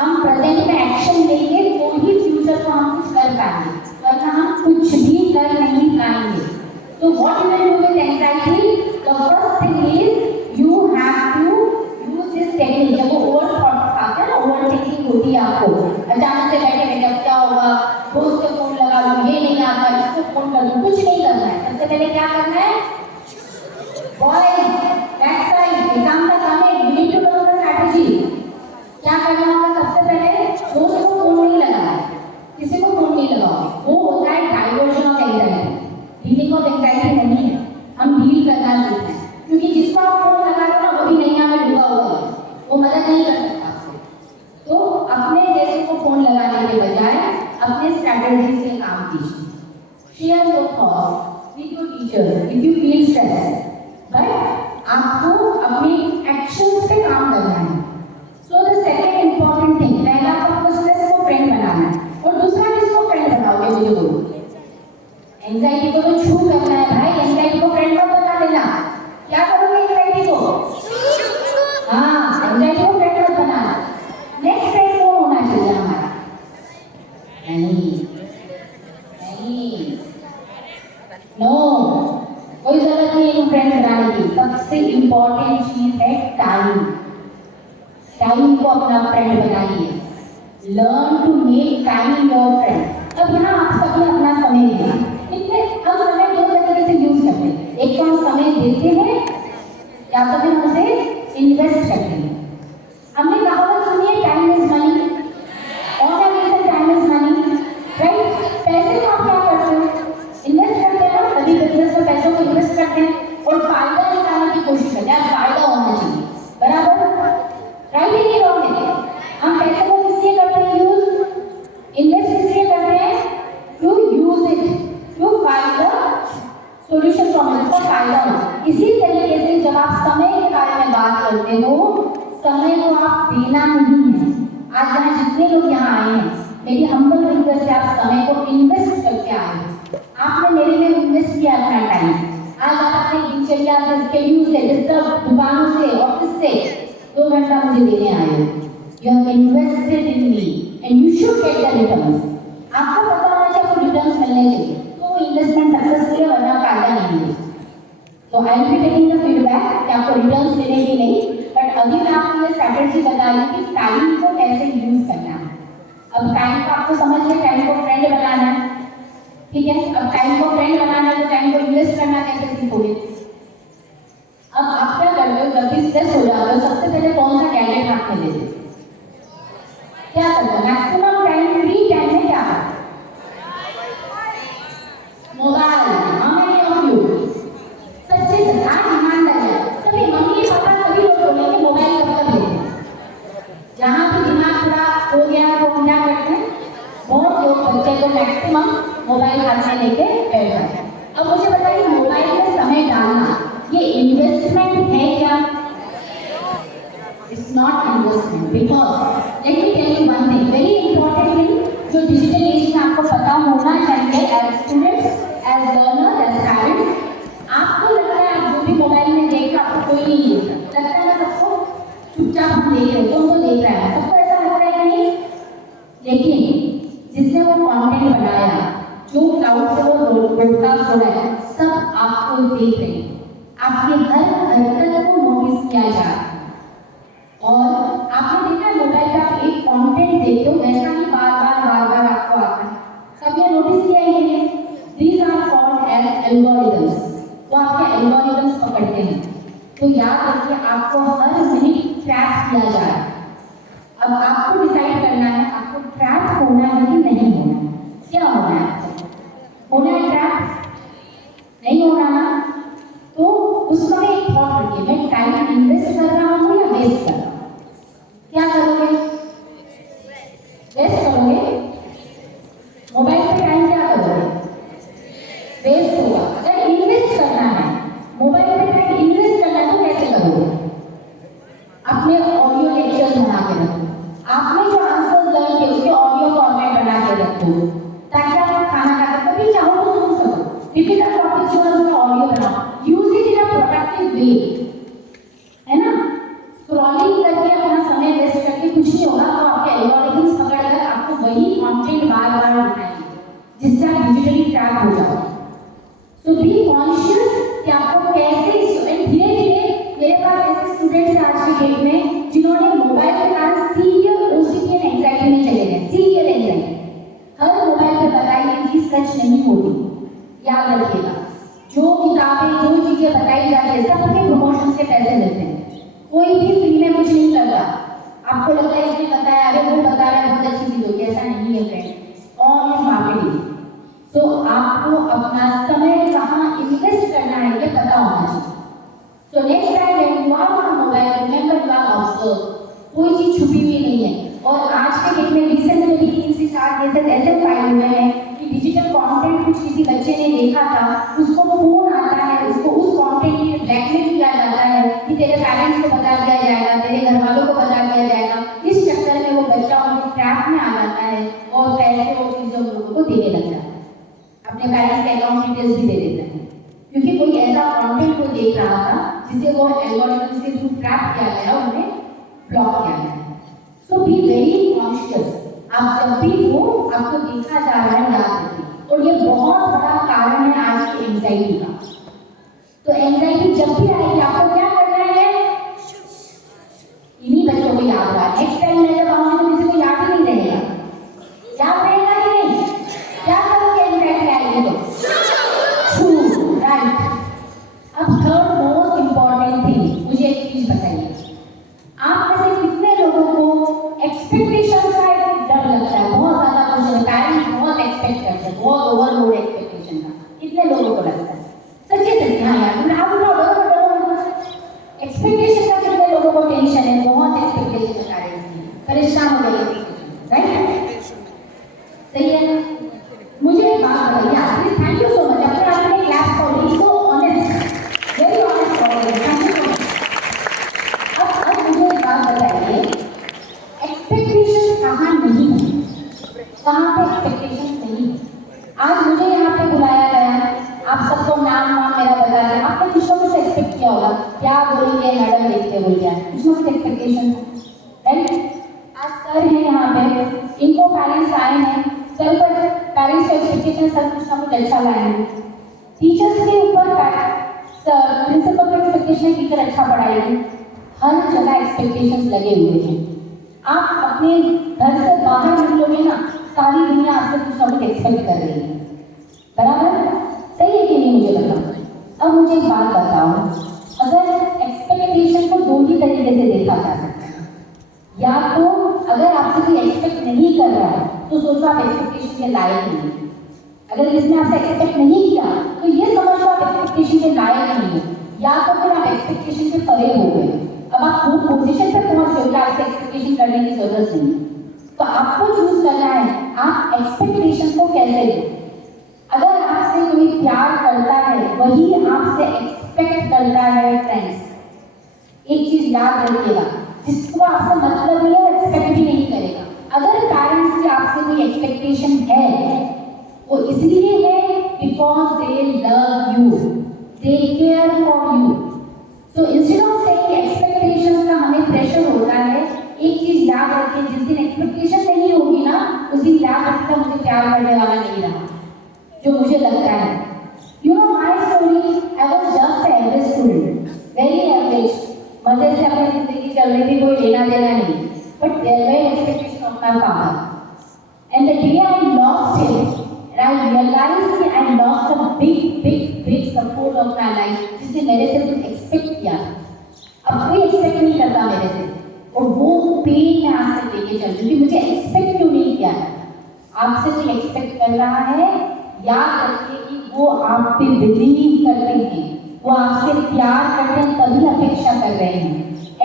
हम प्रेजेंट में एक्शन लेंगे तो ही फ्यूचर को हम कुछ कर पाएंगे, वरना हम कुछ भी कर नहीं पाएंगे। तो what you will do with anxiety? The first thing is you have to use this technique. जब वो ओवर थॉट आते हैं ना, ओवर थिंकिंग होती है आपको, अचानक से बैठे बैठे अब क्या होगा, दोस्त को फोन लगा लूं, ये नहीं आता, इसको फोन कर लूं, कुछ नहीं करना है। सबसे पहले क्या करना है? बॉयज, बैक साइड, एग्जाम का समय, you need to learn the strategy. क्या करना होगा? सबसे पहले दोस्त को फोन नहीं लगाना है, किसी को फोन नहीं लगाओगे। वो होता है diversion of anxiety. Dealing of anxiety नहीं है, हम डील करना सीखते हैं। क्योंकि जिसको आप फोन लगा रहे हो ना, वो भी नैया में डूबा हुआ है, वो मदद नहीं कर सकता आपको। तो अपने जैसे को फोन लगाने के बजाय अपने स्ट्रैटेजी से काम कीजिए। Share your thoughts with your teachers if you feel stress, but आपको अपनी एक्शंस पे काम करना है। So the second important thing, पहला आपको स्ट्रेस को फ्रेंड बनाना है, और दूसरा किसको फ्रेंड बनाओगे? मुझे बोलो। एंजाइटी को तो छू करना है भाई, एंजाइटी को फ्रेंड मत बना देना। क्या करोगे एंजाइटी को? हाँ, एंजाइटी को फ्रेंड मत बनाना। नेक्स्ट फ्रेंड कौन होना चाहिए हमारा? नहीं, नो, कोई जरूरत नहीं है फ्रेंड बनाने की। सबसे इंपॉर्टेंट चीज है टाइम। टाइम को अपना फ्रेंड बनाइए। Learn to make time your friend. अब यहाँ आप सबने अपना समय दिया, इतने हम समय दो तरीके से यूज करते हैं। एक तो हम समय देते हैं, या तो फिर हम उसे इन्वेस्ट करते हैं। हमने कहावत सुनी है, time is money. On a reason time is money, right? पैसे को आप क्या करते हो? इन्वेस्ट करते हैं ना, कभी बिजनेस में पैसों को इन्वेस्ट करते हैं और फायदा निकालने की कोशिश करते हैं। फायदा होना चाहिए, बराबर? राइट है कि रॉन्ग है? हम पैसे को किस लिए करते हैं यूज? इन्वेस्ट इसलिए करते हैं to use it, to find the solution from it, का फायदा हो। इसी तरीके से जब आप समय के बारे में बात करते हो, समय को आप देना नहीं है। आज यहाँ जितने लोग यहाँ आए हैं, मेरी हम्बल रिक्वेस्ट है, आप समय को इन्वेस्ट करके आए हैं। आपने मेरे लिए इन्वेस्ट किया अपना टाइम। आज आप अपने दिनचर्या से, स्केड्यूल से, डिस्टर्ब दुकानों से, ऑफिस से 2 घंटा मुझे देने आए हो। You have invested in me and you should get the returns. आपको पता होना चाहिए आपको रिटर्न्स मिलने चाहिए, तो इन्वेस्टमेंट सक्सेसफुल है, वरना फायदा नहीं है। तो I will be taking the feedback कि आपको रिटर्न्स मिलेंगे नहीं, बट अभी मैं आपको ये स्ट्रैटेजी बता रही हूँ कि टाइम को कैसे यूज करना है। अब टाइम को आपको समझ लिया, टाइम को फ्रेंड बनाना है, ठीक है? अब टाइम को फ्रेंड बनाना है तो टाइम को इन्वेस्ट करना कैसे सीखोगे? अब आप क्या करते हो, जब भी स्ट्रेस हो जाते हो, सबसे पहले कौन सा गैजेट हाथ में लेते हो? क्या करते करते हैं? मैक्सिमम टाइम फ्री टाइम में क्या करते हैं? Mobile. How many of you? सच्चे से आज ईमानदारी सभी मम्मी पापा सभी लोग बोलेंगे मोबाइल कब तक लेते हैं? जहाँ भी दिमाग थोड़ा हो गया तो हम क्या करते हैं? बहुत लोग बच्चे को मैक्सिमम मोबाइल हाथ में लेके बैठ जाते हैं। अब मुझे बताइए मोबाइल में समय डालना ये इन्वेस्टमेंट है क्या? It's not investment because let me tell you one thing, very important thing जो डिजिटल एज में आपको पता होना चाहिए as students, as learners, as parents। आपको लगता है आप जो भी मोबाइल में देख रहे आपको कोई नहीं लगता है ना? सबको चुपचाप हम देख रहे हो तो देख रहा है, सबको ऐसा लगता है कि नहीं? लेकिन जिसने वो कंटेंट बनाया, जो क्लाउड से वो ब्रॉडकास्ट हो रहा है, सब आपको देख रहे हैं, आपके हर हरकत को नोटिस किया जा रहा है। और आपने देखा है मोबाइल पे आप एक कंटेंट देखते हो वैसा ही बार बार आपको आता है। कभी नोटिस किया है ये? These are called as algorithms. वो आपके एल्गोरिथम्स पकड़ते हैं। तो याद रखिए आपको हर मिनट ट्रैक किया जा रहा है। अब आपको डिसाइड करना है आपको ट्रैक होना है कि नहीं होना है। क्या होना है? होना है ट्रैक? नहीं होना ना? तो उस समय एक थॉट रखिए, मैं टाइम इन्वेस्ट कर रहा हूँ या वेस्ट कर रहा हूँ? क्या करोगे? वेस्ट करोगे? मोबाइल पे टाइम क्या करोगे? वेस्ट होगा। अगर इन्वेस्ट करना है मोबाइल पे टाइम इन्वेस्ट करना है तो कैसे करोगे? अपने ऑडियो लेक्चर बना के रखो, आपने जो आंसर लर्न किए उसके ऑडियो फॉर्मेट बना के रखो ताकि आप खाना खाते कभी चाहो तो सुन सको। डिफिकल्ट टॉपिक्स जो है उसका ऑडियो बनाओ, use it in a productive way, है ना? स्क्रॉलिंग करके अपना समय वेस्ट करके कुछ नहीं होगा। तो आपके एल्गोरिथम्स पकड़कर आपको वही कंटेंट बार बार दिखाएंगे जिससे आप डिजिटली ट्रैप हो जाओ। सो बी कॉन्शियस कि आपको कैसे धीरे धीरे मेरे पास ऐसे स्टूडेंट्स हैं आज के डेट में जिन्होंने मोबाइल के कारण सीरियल ओसीडी एंड एंजाइटी में चले गए। सीरियल एंजाइटी हर मोबाइल पे बताई गई चीज सच नहीं होती, याद रखिएगा। जो किताबें जो चीजें बताई जाती है सबके प्रमोशन के पैसे मिलते हैं, कोई भी फ्री में कुछ नहीं करता। आपको लगता है इसने बताया अरे वो बता रहा है बहुत अच्छी चीज होगी, ऐसा नहीं है फ्रेंड। All is marketing. तो आपको अपना समय कहाँ इन्वेस्ट करना है ये पता होना चाहिए। So next time when you are on mobile remember you are observe, कोई चीज छुपी हुई नहीं है। और आज के डेट में रिसेंट में भी 3 से 4 केसेस ऐसे फाइल हुए हैं कि डिजिटल कंटेंट कुछ किसी बच्चे ने देखा था, उसको फोन आता है, उसको उस कंटेंट के लिए ब्लैकमेल किया जाता है कि तेरे पेरेंट्स को बता दिया जाएगा, तेरे घर वालों को बता दिया जाएगा। इस चक्कर में वो बच्चा उनके ट्रैप में आ जाता है और पैसे वो चीजें उन लोगों को देने लग जाता है, अपने पेरेंट्स के अकाउंट डिटेल्स भी दे देते हैं क्योंकि कोई ऐसा कंटेंट को देख रहा था जिसे वो एल्गोरिथम्स के थ्रू ट्रैप किया गया, उन्हें ब्लॉक किया गया। सो बी वेरी कॉन्शियस। आप जब भी हो आपको देखा जा रहा है, याद रखिए। और ये बहुत बड़ा कारण है आज की एंजाइटी का। तो एंजाइटी जब भी आएगी आपको क्या करना है? इन्हीं बच्चों को याद रहा। नेक्स्ट टाइम मैं जब आऊंगी तो किसी को याद ही नहीं रहेगा। याद रहेगा कि नहीं? क्या करोगे एंजाइटी आएगी तो? राइट। अब थर्ड मोस्ट इंपॉर्टेंट थिंग, मुझे एक चीज बताइए, आप में से कितने लोगों को एक्सपेक्टेशंस का एक डर लगता है? बहुत ज्यादा क्वेश्चन, पेरेंट्स बहुत एक्सपेक्ट करते हैं, बहुत ओवरलोड एक्सपेक्टेशन का। कितने लोगों को लगता है? सच्चे सच्चे हाँ यार, आप एक्सपेक्टेशन का कितने लोगों को टेंशन है? बहुत एक्सपेक्टेशन का कारण परेशान हो गए, राइट? सही है। मुझे एक बात बताइए, थैंक यू सो मच, अपने आपने class for so honest, very honest for thank you so much. अब मुझे एक बात बताइए, एक्सपेक्टेशन कहाँ नहीं है? कहाँ पे एक्सपेक्टेशन नहीं है? आज मुझे यहाँ पे बुलाया गया, आप सबको नाम मेरा बता रहे हैं, आपने कुछ ना कुछ एक्सपेक्ट किया होगा, क्या बोलेंगे मैडम देखते बोल क्या कुछ ना कुछ एक्सपेक्टेशन, राइट? आज सर हैं यहाँ पे, इनको पेरेंट्स आए हैं, सर पर पेरेंट्स का एक्सपेक्टेशन सर कुछ ना कुछ अच्छा लाए हैं। टीचर्स के ऊपर सर प्रिंसिपल का एक्सपेक्टेशन है टीचर अच्छा पढ़ाएगी। हर जगह एक्सपेक्टेशंस लगे हुए हैं। आप अपने घर से बाहर निकलोगे ना, सारी दुनिया आपसे कुछ ना कुछ एक्सपेक्ट कर रही है, बराबर? सही है कि नहीं मुझे बताओ। अब मुझे एक बात बताओ, अगर एक्सपेक्टेशन को दो ही तरीके से देखा जा सकता है, या तो अगर आपसे कोई एक्सपेक्ट नहीं कर रहा है तो सोचो आप एक्सपेक्टेशन के लायक नहीं है। अगर इसने आपसे एक्सपेक्ट नहीं किया तो ये समझ लो आप एक्सपेक्टेशन के लायक नहीं है, या तो फिर आप एक्सपेक्टेशन से परे हो गए। अब आप वो पोजीशन पे पहुंच गए कि आपसे एक्सपेक्टेशन करने की जरूरत नहीं, तो आपको चूज करना है आप एक्सपेक्टेशन को कैसे लें। अगर आपसे कोई प्यार करता है वही आपसे एक्सपेक्ट करता है फ्रेंड्स। एक चीज याद रखिएगा, जिसको आपसे मतलब नहीं है वो एक्सपेक्ट भी नहीं करेगा। अगर पेरेंट्स की आपसे कोई एक्सपेक्टेशन है वो इसलिए है because they love you, they care for you. तो इंस्टेड ऑफ सेइंग एक्सपेक्टेशंस का हमें प्रेशर होता है, एक चीज याद रखिए, जिस दिन एक्सपेक्टेशन नहीं होगी ना उस दिन याद रखिएगा मुझे प्यार करने वाला नहीं रहा, जो मुझे लगता है। You know my story, I was just an average student, very average, मजे से अपनी जिंदगी चल रही थी, कोई लेना देना नहीं, but there were expectation of my father and the day I lost him and I realized that I lost a big support of my life, जिसने मेरे से कुछ एक्सपेक्ट किया। अब कोई एक्सपेक्ट नहीं करता मेरे से, और वो पेन मैं आज तक लेके चल रही हूँ कि मुझे एक्सपेक्ट क्यों नहीं किया। आपसे कोई एक्सपेक्ट कर रहा है, याद रखिए कि वो आप पे बिलीव करते हैं, वो आपसे प्यार करते हैं तभी अपेक्षा कर रहे हैं।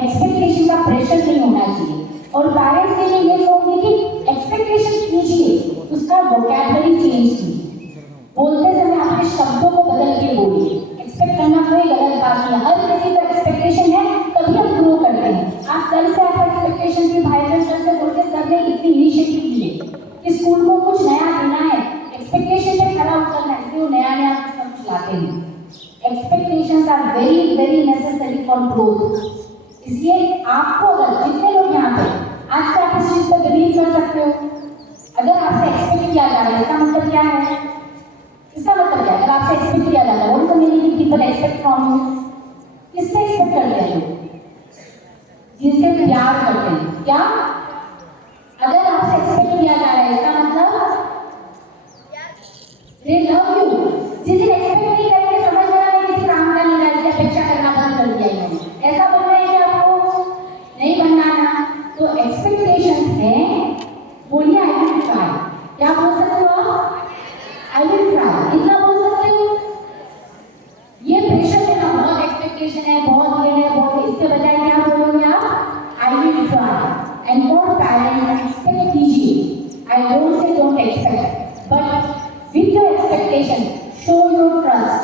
एक्सपेक्टेशन का प्रेशर नहीं होना चाहिए। और पेरेंट्स के लिए ये कहूँगी कि एक्सपेक्टेशन कीजिए, उसका वोकैबुलरी चेंज कीजिए, बोलते समय आपके शब्दों को बदल के बोलिए। एक्सपेक्ट करना कोई गलत बात नहीं है, हर किसी को एक्सपेक्टेशन है तभी हम ग्रो करते हैं। आप सर से आपका एक्सपेक्टेशन की भाई सर से बोल के सर ने इतनी इनिशिएटिव लिए कि स्कूल को कुछ नया देना है, एक्सपेक्टेशन पे खड़ा उतरना है, इसलिए वो नया कुछ ना कुछ लाते हैं। Expectations are very necessary for growth. इसलिए आपको अगर जितने लोग यहाँ पे आज से आप इस चीज पर बिलीव कर सकते हो, अगर आपसे एक्सपेक्ट किया जा रहा है इसका मतलब क्या है, इसका मतलब क्या है, अगर आपसे एक्सपेक्ट किया जाता है वो तो मीनिंग कि पीपल एक्सपेक्ट फ्रॉम यू। किससे एक्सपेक्ट करते हैं लोग? जिनसे प्यार करते हैं। क्या अगर आपसे एक्सपेक्ट किया जा रहा है इसका मतलब दे लव यू। जिस दिन एक्सपेक्ट नहीं करेंगे समझ में आएगा किसी काम का नहीं करके अपेक्षा करना बंद कर दिया इन्होंने। ऐसा बोल रहे हैं कि आपको नहीं बनना है, तो एक्सपेक्टेशंस है, बोलिए आई विल ट्राई। क्या बोल सकते हो आप? आई विल ट्राई, इतना बोल सकते हो। ये प्रेशर लेना, बहुत एक्सपेक्टेशन है, बहुत ये है, बहुत, इसके बजाय क्या बोलोगे आप? I will try. And for parents expect कीजिए, I don't say don't expect, but with your expectation show your trust.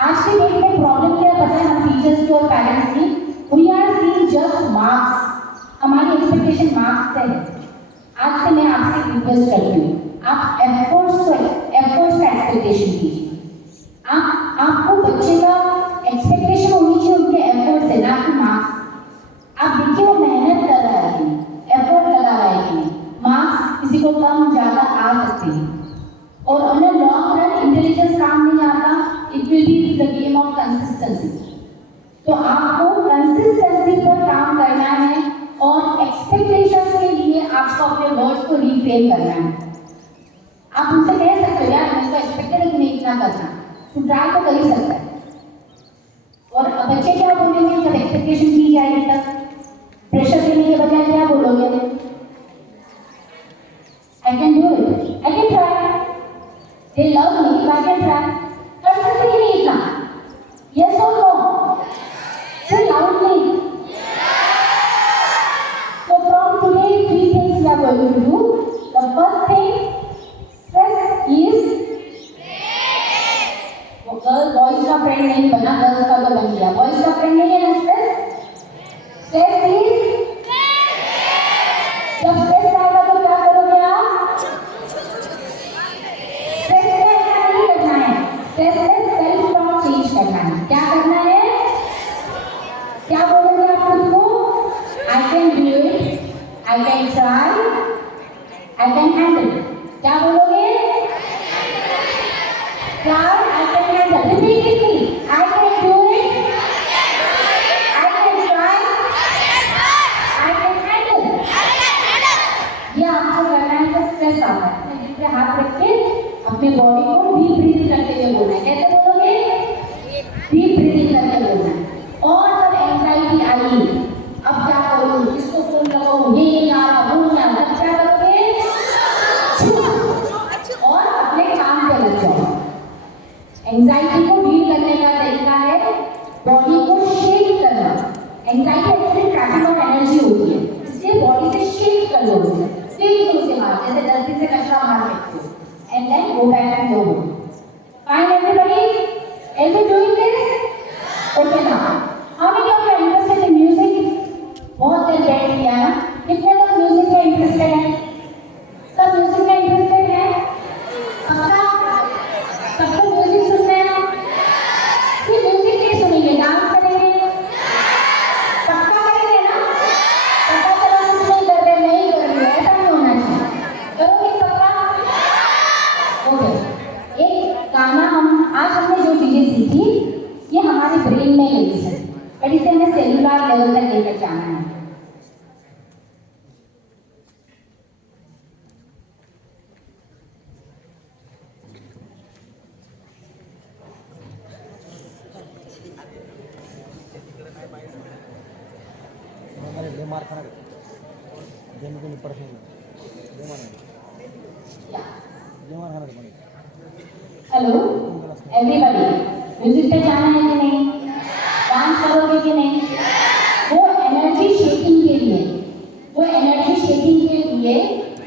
आज के डेट में प्रॉब्लम क्या पता है हम टीचर्स की और पेरेंट्स की? We are seeing just marks, हमारी एक्सपेक्टेशन मार्क्स से है। आज से मैं आपसे रिक्वेस्ट करती हूँ, आप एफर्ट्स का एक्सपेक्टेशन कीजिए। आपको बच्चे का एक्सपेक्टेशन होनी चाहिए उनके एफर्ट से, ना कि मार्क्स। आप देखिए वो मेहनत कर रहा है कि नहीं, एफर्ट लगा रहा है कि नहीं। मार्क्स किसी को कम ज़्यादा आ सकते हैं, और on a long run intelligence काम नहीं आता, it will be the game of consistency. तो आपको कंसिस्टेंसी पर काम करना है और एक्सपेक्टेशंस के लिए आपको अपने वर्ड्स को रीफ्रेम करना है। आप उनसे कह सकते हो यार मैं तो एक्सपेक्टेड है कि नहीं इतना करना, तो ट्राई तो कर ही सकता है। और बच्चे क्या बोलेंगे जब एक्सपेक्टेशन की जाएगी तब? प्रेशर देने के बजाय क्या बोलोगे? I can do it, I can try, they love me, I can try. कर सकते कि नहीं इतना? यस और no? Say loudly. So from today, 3 things we are going to do. The first thing, stress is. वो boys का friend नहीं बना, girls का तो बन गया। Boys का friend नहीं है ना stress? Stress is. जब stress आएगा तो क्या करोगे आप? Stress में ऐसा नहीं करना है। Stress में self talk change करना है। क्या करना है? क्या बोलोगे आप खुद को? I can do it, I can try, I can handle. क्या बोलोगे? Try, I can handle. Repeat with me. I can do it, I can try, I can handle. ये आपको करना है तो स्ट्रेस आता है। दिल पे हाथ रख के अपने बॉडी को डीप ब्रीथिंग करते हुए बोलना है। कैसे बोलोगे? डीप ब्रीथिंग करके बोलना है। और जब एंजाइटी आई, अब क्या करूँ, किसको फोन लगाऊँ, ये नहीं आ रहा, वो नहीं आ रहा, क्या करोगे? Anxiety actually tracking of energy होती है, इसलिए बॉडी से शेक कर लो, फेक उसे मार, जैसे दस्ती से कचरा मार देते हो, and then go back to your home. Fine everybody, is it doing this? Okay now, how many of you are interested in music? बहुत देर बैठ किया ना, कितने लोग म्यूजिक में इंटरेस्टेड हैं? सब म्यूजिक में इंटरेस्टेड हैं? पक्का? सबको म्यूजिक सुनना है? कि म्यूजिक नहीं सुनेंगे, डांस करेंगे? पक्का करेंगे ना? पक्का चलो कुछ नहीं कर रहे, नहीं कर रही, ऐसा नहीं होना चाहिए। करोगे पक्का? ओके, एक गाना हमने जो चीजें सीखी ये हमारे ब्रेन में गई है, बट इसे हमें सेलुलर लेवल तक लेकर जाना है। मार खाना गेम को ऊपर से हेलो एवरीबॉडी, म्यूजिक पे जाना है कि नहीं? डांस करोगे कि नहीं? वो एनर्जी शेकिंग के लिए,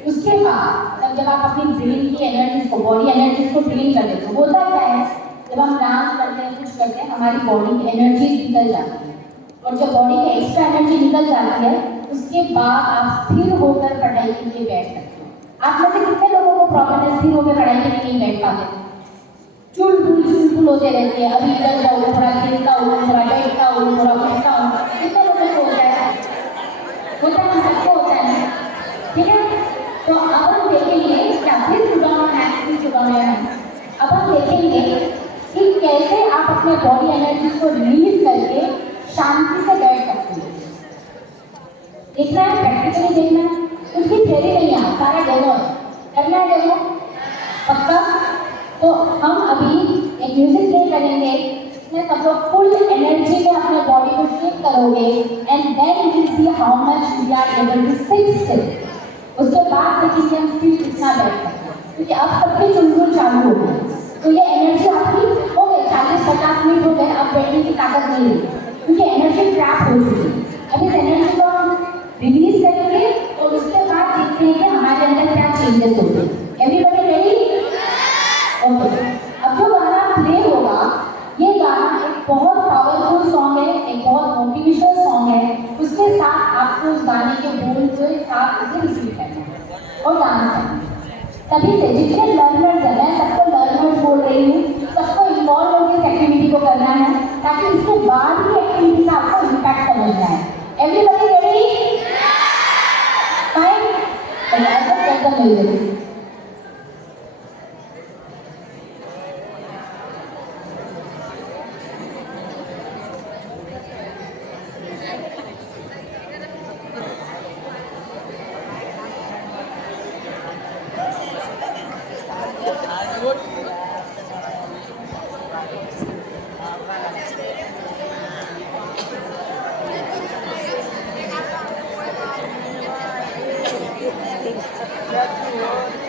उसके बाद जब आप अपनी ब्रेन की एनर्जीज को, बॉडी एनर्जीज को ट्रेन कर देते हो, होता क्या है जब हम डांस करते हैं, कुछ करते हैं, हमारी बॉडी की एनर्जीज निकल जाती है, और जब बॉडी की एक्स्ट्रा एनर्जी निकल जाती है उसके बाद आप स्थिर होकर पढ़ाई के लिए बैठ सकते हो। आप में से कितने लोगों को प्रॉब्लम है स्थिर होकर पढ़ाई के लिए नहीं बैठ पाते? चुलबुल होते रहते हैं, अभी इधर जाओ थोड़ा, गिरता हूँ थोड़ा, बैठता हूँ थोड़ा, उठता हूँ, कितने लोगों को होता है? होता है, सबको होता है ना, ठीक है? तो अब हम देखेंगे क्या, फिर अब हम देखेंगे कि कैसे आप अपने बॉडी एनर्जी को रिलीज करके शांति से बैठ सकते हैं। देखना है, प्रैक्टिकली देखना है, कुछ भी थ्योरी नहीं है, सारा डेमो है, करना है डेमो, पक्का? तो हम अभी एक म्यूजिक प्ले करेंगे, इसमें सब लोग फुल एनर्जी में अपने बॉडी को शेक करोगे, and then you will see how much we are able to sit still. उसके बाद देखेंगे हम स्टिल कितना बैठ सकते हैं, क्योंकि अब सबकी चुलबुल चालू हो गई, तो ये एनर्जी आपकी हो गई, 40-50 मिनट हो गए, अब बैठने की ताकत नहीं रही, क्योंकि एनर्जी ट्रैप हो चुकी है। अब इस एनर्जी को हम रिलीज करेंगे और उसके बाद देखते हैं कि हमारे अंदर क्या चेंजेस होते हैं। Everybody ready? ओके, अब जो गाना प्ले होगा, ये गाना एक बहुत पावरफुल सॉन्ग है, एक बहुत मोटिवेशनल सॉन्ग है, उसके साथ आपको उस गाने के बोल को साथ उसे रिपीट करना है और डांस करना है। तभी से जितने लर्नर्स हैं, मैं सबको लर्नर्स बोल रही हूँ, सबको इन्वॉल्व होकर इस एक्टिविटी को करना है, ताकि इसके बाद की एक्टिविटी का आपको इम्पैक्ट समझना है। Everybody ready? Fine, welcome music. That's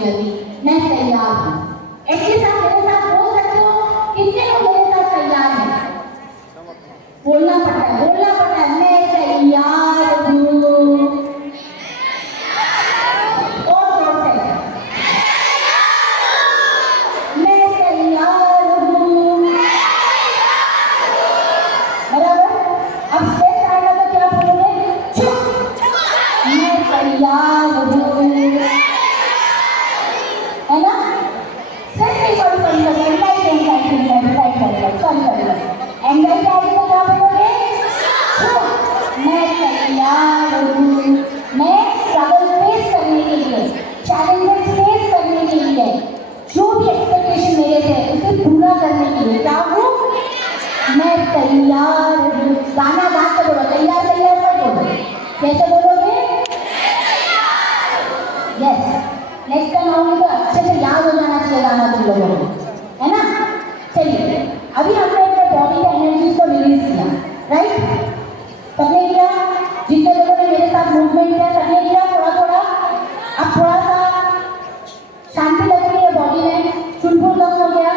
journey, मैं तैयार हूँ। एटलीस्ट आप मेरे साथ बोल सकते हो, कितने लोग मेरे साथ तैयार हैं? बोलना पड़ता है, मैं तैयार हूँ। और जोर से, मैं तैयार हूँ। बराबर? अब स्ट्रेस आएगा तो क्या बोलोगे? चुप, मैं तैयार हूँ, है ना? स्ट्रेस नहीं सॉरी एंजाइटी आएगी तो क्या बोलोगे? चुप, मैं तैयार हूँ। मैं स्ट्रगल फेस करने के लिए, चैलेंजेस फेस करने के लिए, जो भी एक्सपेक्टेशन मेरे थे उसे पूरा करने के लिए क्या हूँ? मैं तैयार हूँ। गाना गा के बोलो, तैयार तैयार मत बोलो। कैसे बोलोगे? यस, नेक्स्ट टाइम आओगे तो अच्छे से याद हो जाना चाहिए गाना तुम लोगों को, है ना? चलिए, अभी हमने अपने बॉडी के एनर्जीज को रिलीज किया, राइट? सबने किया? जितने लोगों ने मेरे साथ मूवमेंट किया सबने किया थोड़ा थोड़ा। अब थोड़ा सा शांति लग रही है बॉडी में, चुलबुल कम हो गया,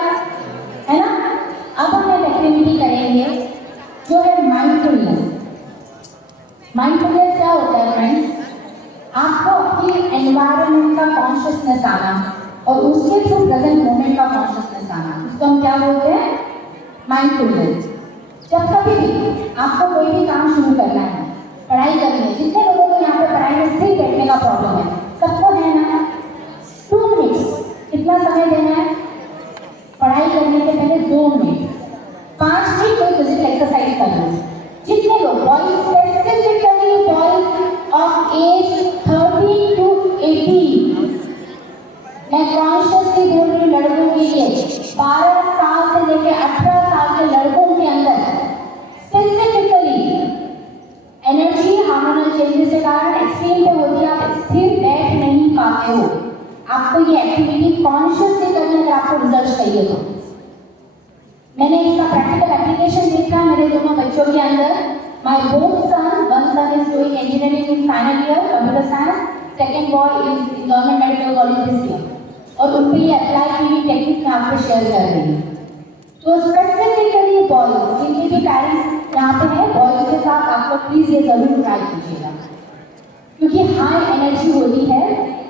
है ना? अब हम एक एक्टिविटी करेंगे जो है माइंडफुलनेस। माइंडफुलनेस क्या होता है फ्रेंड्स? आपको अपनी एनवायरनमेंट का कॉन्शियसनेस आना और उसके थ्रू प्रेजेंट मोमेंट का कॉन्शियसनेस आना, उसको हम क्या बोलते हैं? माइंडफुलनेस। जब कभी भी आपको कोई भी काम शुरू करना है, पढ़ाई करनी है, जितने लोगों को यहाँ पे पढ़ाई में स्थिर बैठने का प्रॉब्लम है, सबको है ना? 2 मिनट्स, कितना समय देना है? पढ़ाई करने से पहले 2 मिनट, 5 मिनट कोई फिजिकल एक्सरसाइज कर लो। जितने लोग boys, specifically boys of age 13 to 18, मैं कॉन्शियसली बोल रही हूँ लड़कों के लिए, 12 साल से लेकर 18 साल के लड़कों के अंदर स्पेसिफिकली एनर्जी हार्मोनल चेंजेस के कारण एक्सट्रीम पे होती है, आप स्थिर बैठ नहीं पाते हो। आपको ये एक्टिविटी कॉन्शियसली करनी है अगर आपको रिजल्ट चाहिए तो। मैंने इसका प्रैक्टिकल एप्लीकेशन देखा मेरे दोनों बच्चों के अंदर। My both son, one son is doing engineering in final year computer science, second boy is in government medical college this year, और उन पे ये अप्लाई की हुई टेक्निक मैं आपको शेयर कर रही हूँ। तो स्पेसिफिकली बॉयज, जिनके भी पेरेंट्स यहाँ पे हैं, बॉयज के साथ आप लोग प्लीज ये जरूर ट्राई कीजिएगा, क्योंकि हाई एनर्जी होती है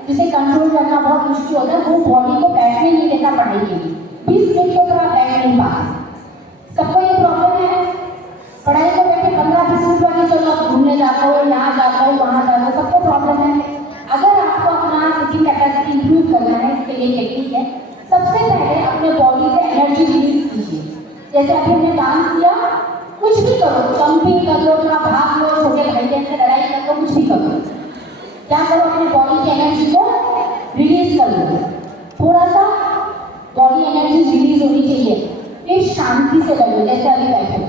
जिसे कंट्रोल करना बहुत मुश्किल होता है। वो बॉडी को बैठने नहीं देता पढ़ाई के लिए, 20 मिनट तो थोड़ा बैठ नहीं पाते। सबको ये प्रॉब्लम है, पढ़ाई को बैठे 15-20 मिनट वाले चलो घूमने जाता हो, यहाँ जाता हो, वहाँ जाता हो, सबको प्रॉब्लम है। अगर आपको अपना सिटिंग कैपेसिटी इंप्रूव करना है, इसके लिए टेक्निक है, सबसे पहले अपने बॉडी से एनर्जी रिलीज कीजिए। जैसे अभी हमने डांस किया, कुछ भी करो, जंपिंग कर लो, थोड़ा भाग लो, छोटे भाई बहन से लड़ाई कर लो, कुछ भी करो, क्या करो, अपने बॉडी की एनर्जी को रिलीज कर लो। थोड़ा सा बॉडी एनर्जी रिलीज होनी चाहिए, फिर शांति से बैठो, जैसे अभी बैठे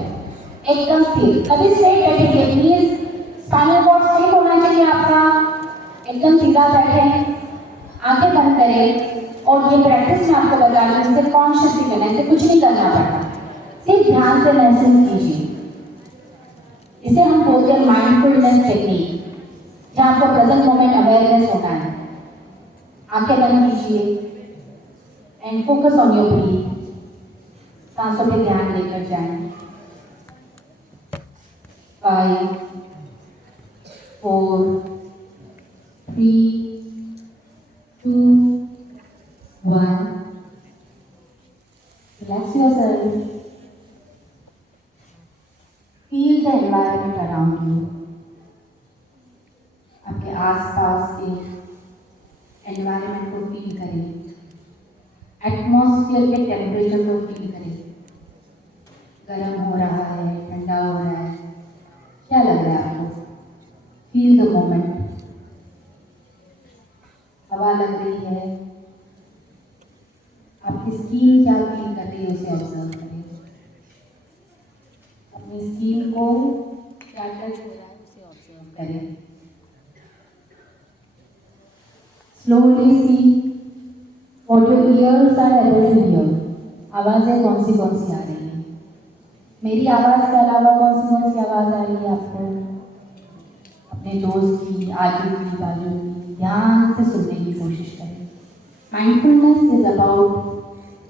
एकदम स्थिर, कभी स्ट्रेट बैठेंगे प्लीज, स्पाइनल कॉर्ड स्ट्रेट होना चाहिए आपका, एकदम सीधा बैठे, आंखें बंद करें, और ये प्रैक्टिस मैं आपको बता रही हूँ, इसे कॉन्शियसली करना है, इसे कुछ नहीं करना पड़ता, सिर्फ ध्यान से महसूस कीजिए। इसे हम बोलते हैं माइंडफुलनेस टेक्निक, जहाँ आपको प्रेजेंट मोमेंट अवेयरनेस होना है। आंखें बंद कीजिए and focus on your breathe, सांसों पे ध्यान लेकर जाएं। 5, 4, 3, 2, 1. Relax yourself. Feel the environment around you. आपके आसपास के एनवायरनमेंट को फील करें, एटमॉस्फेयर के टेम्परेचर को फील करें। गर्म हो रहा है, ठंडा हो रहा है, क्या लग रहा है आपको? Feel the moment. हवा लग रही है, आपकी स्किन क्या फील कर रही है उसे ऑब्जर्व करें। अपनी स्किन को क्या टच हो रहा है उसे ऑब्जर्व करें। Slowly see what your ears are able to hear. आवाज़ें कौन सी आ रही हैं? मेरी आवाज़ के अलावा कौन सी आवाज़ आ रही है आपको? अपने दोस्त की, आजू की, बाजू की ध्यान से सुनने की कोशिश करें। Mindfulness is about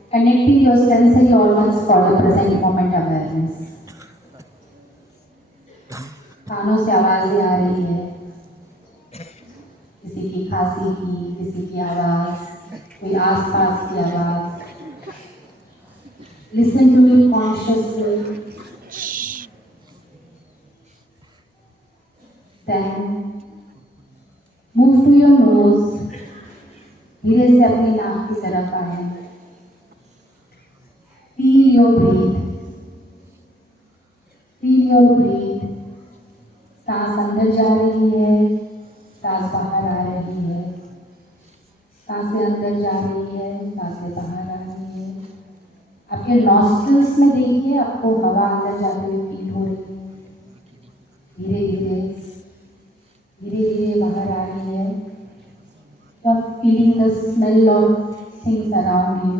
connecting your sensory organs for the present moment awareness. कानों से आवाजें आ रही है, किसी की खांसी की, किसी की आवाज, कोई आसपास की आवाज. Listen to it consciously. Then move to your nose. धीरे से अपनी नाक की तरफ आए. Feel your breath. Feel your breath. सांस अंदर जा रही है, सांस बाहर आ रही है. सांसें अंदर जा रही है, सांसें बाहर आ रही है. आपके नॉस्ट्रल्स में देखिए, आपको हवा अंदर जाते हुए फील हो रही है. धीरे धीरे धीरे धीरे बाहर आ रही है. You are feeling the smell of things around you.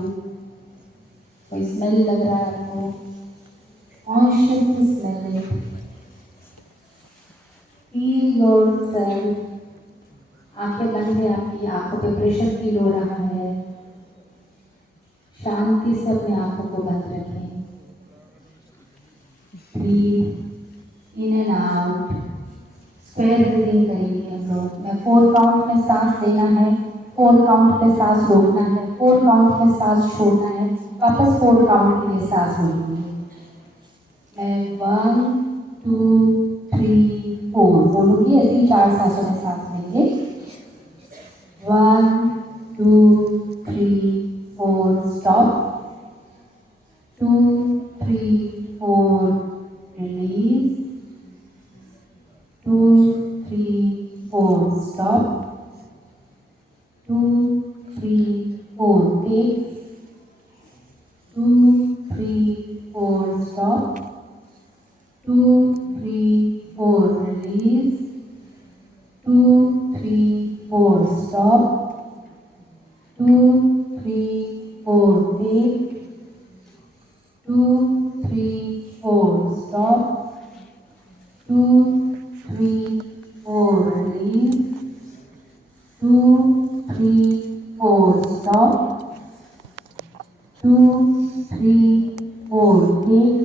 कोई स्मेल लग रहा है आपको, consciously smell it. Feel yourself. आंखें बंद है आपकी, आंखों पे प्रेशर फील हो रहा है. शांति से अपने आंखों को बंद रखें. Breathe in and out. Square breathing करेंगे हम लोग. मैं 4 काउंट में सांस लेना है, 4 काउंट पे सांस रोकना है, 4 काउंट पे सांस छोड़ना है, वापस 4 काउंट के लिए सांस रोकनी है. मैं 1 2 3 4 बोलूँगी, ऐसी 4 सांसों में सांस लेंगे. 1 2 3 4 stop. 2 3 4 release. 2 3 4 stop. 2 3 4 take. 2 3 4 stop. 2 3 4 release. 2 3 4 stop. 2 3 4 take. 2 3 4 stop. 2 3 4 release. 2 3 4 stop. 2 3 4 take.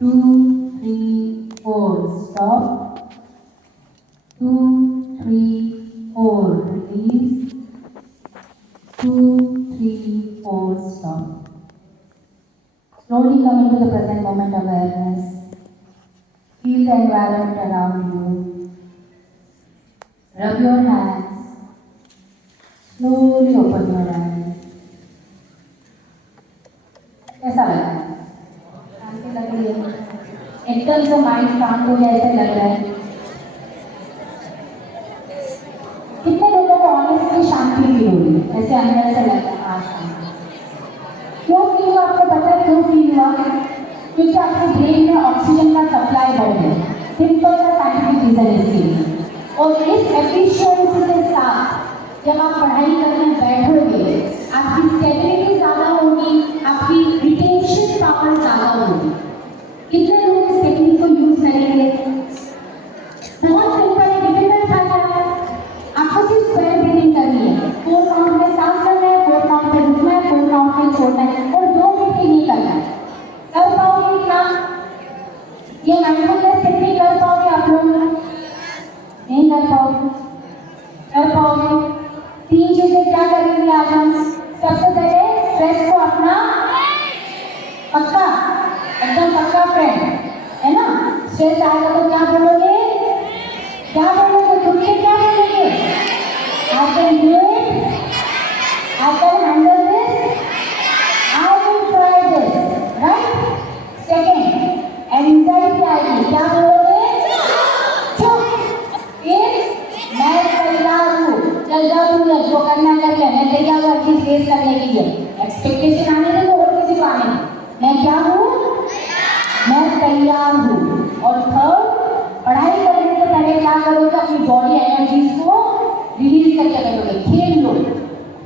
2 3 4 stop. 2 3 4 release. 2 3 4 stop. Slowly come into the present moment awareness. Feel the environment around you. Rub your hands. Slowly open your eyes. कैसा लग रहा है? शांति लग रही है? एकदम से mind शांत हो गया, ऐसे लग रहा है? कितने लोगों को ऑनेस्टली शांति फील हो रही है? ऐसे अंदर से लग रहा है आज शांति. क्यों फील हुआ? आपको पता है क्यों फील हुआ? क्योंकि आपके ब्रेन में ऑक्सीजन का सप्लाई बढ़ गया. सिंपल सा साइंटिफिक रीजन इसके लिए. और इस एफिशिएंसी के साथ जब आप पढ़ाई करने बैठोगे, आपकी स्टेबिलिटी ज़्यादा होगी, आपकी रिटेंशन पावर ज़्यादा होगी. कितने लोग इस टेक्निक को यूज करेंगे? बहुत सिंपल है, डिफिकल्ट था क्या? आपको सिर्फ स्क्वायर ब्रीदिंग करनी है. 4 काउंट में सांस करना है, 4 काउंट में रुकना है, 4 काउंट में छोड़ना है, और 2 मिनट ही नहीं करना है. कर पाओगे इतना? ये माइंडफुलनेस टेक्निक कर पाओगे आप लोग? नहीं कर पाओगे. कर पाओगे? 3 चीजें क्या करेंगे आज हम? सबसे पहले स्ट्रेस को अपना पक्का, एकदम पक्का फ्रेंड है ना. स्ट्रेस आएगा तो क्या बोलोगे? क्या बोलोगे? खुद से क्या बोलोगे? I can do it. I can handle this. I will try this. Right? Second, anxiety आएगी, क्या बोलोगे? चुप. फिर मैं तैयार हूँ, चल जाओ तुम लोग, जो करना कर ले, मैं तैयार हूँ चीज फेस करने के लिए. एक्सपेक्टेशन आने दे, और किसी को आने दे. मैं क्या हूँ? मैं तैयार हूँ. और थर्ड, पढ़ाई करने से पहले क्या करोगे? अपनी बॉडी एनर्जीज को रिलीज करके बैठोगे. खेल लो,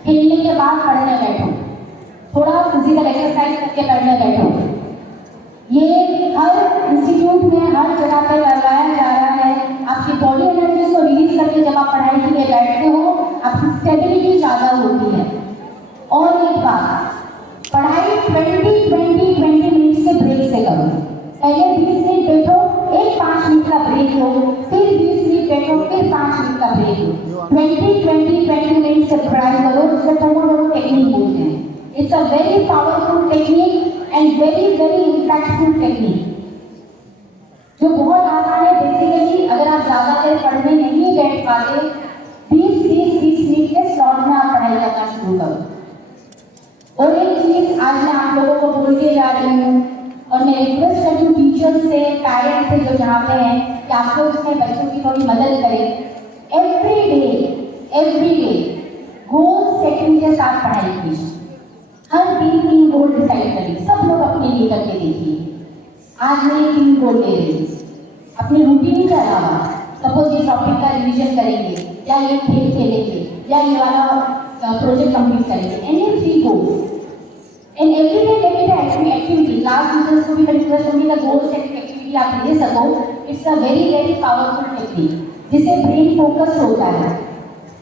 खेलने के बाद पढ़ने बैठो, थोड़ा फिजिकल एक्सरसाइज करके पढ़ने बैठो. ये हर इंस्टीट्यूट में हर जगह पर करवाया जा रहा है. आपकी बॉडी एनर्जी को रिलीज करके जब आप पढ़ाई के लिए बैठते हो, आपकी स्टेबिलिटी ज़्यादा होती है। और एक बात, पढ़ाई 20 मिनट के ब्रेक से करो। पहले 20 मिनट बैठो, एक 5 मिनट का ब्रेक लो, फिर 20 मिनट बैठो, फिर 5 मिनट का ब्रेक लो। 20 मिनट से पढ़ाई करो, जिसे पोमोडोरो टेक्निक बोलते हैं। It's a very powerful technique and very impactful technique, जो बहुत आसान है। बेसिकली अगर आप ज़्यादा देर पढ़ने नहीं बैठ पाते, 20 मिनट के स्लॉट में आप पढ़ाई करना शुरू करो। और एक चीज़ आज मैं आप लोगों को बोल के जा रही हूँ, और मैं रिक्वेस्ट करती हूँ टीचर्स से, पेरेंट्स से जो यहाँ पे हैं, कि आप लोग इसमें बच्चों की थोड़ी मदद करें। एवरी डे गोल सेटिंग के साथ पढ़ाई कीजिए। हर दिन 3 गोल डिसाइड करिए। सब लोग अपने लिए करके देखिए। आज मैं 3 गोल ले रही हूँ अपने रूटीन के अलावा। सपोज ये टॉपिक का रिवीजन करेंगे, या ये खेल खेलेंगे, या ये वाला प्रोजेक्ट कंप्लीट करेंगे। Any 3 goals and every day लेके एक्टिविटी। लास्ट यूजर्स को भी रिक्वेस्ट होगी कि गोल सेटिंग एक्टिविटी आप ले सको। It's a very powerful technique, जिससे ब्रेन फोकस होता है।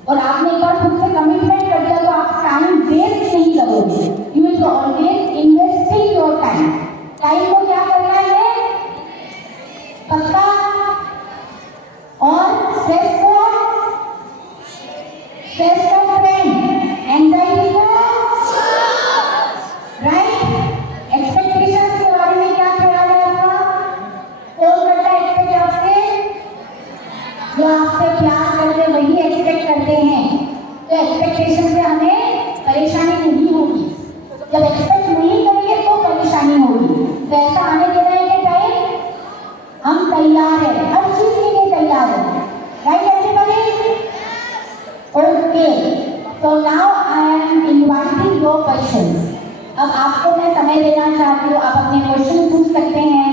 और आपने एक बार खुद से कमिटमेंट कर दिया तो आप टाइम वेस्ट नहीं करोगे। You will always investing your time. Time को क्या करना है? पक्का। और स्ट्रेस को फ्रेंड, एंजाइटी को राइट। एक्सपेक्टेशंस के बारे में क्या ख्याल है आपका? कौन करता है एक्सपेक्ट आपसे? जो आपसे प्यार करते वही एक्सपेक्ट करते हैं। तो एक्सपेक्टेशन से हमें परेशानी नहीं होगी। जब एक्सपेक्ट नहीं करेंगे तो परेशानी होगी। तो ऐसा आने देना है कि टाइम हम तैयार है, हर चीज के लिए तैयार है। Right everybody? Okay, so now I am inviting your questions. अब आपको मैं समय देना चाहती हूँ। आप अपने क्वेश्चन पूछ सकते हैं।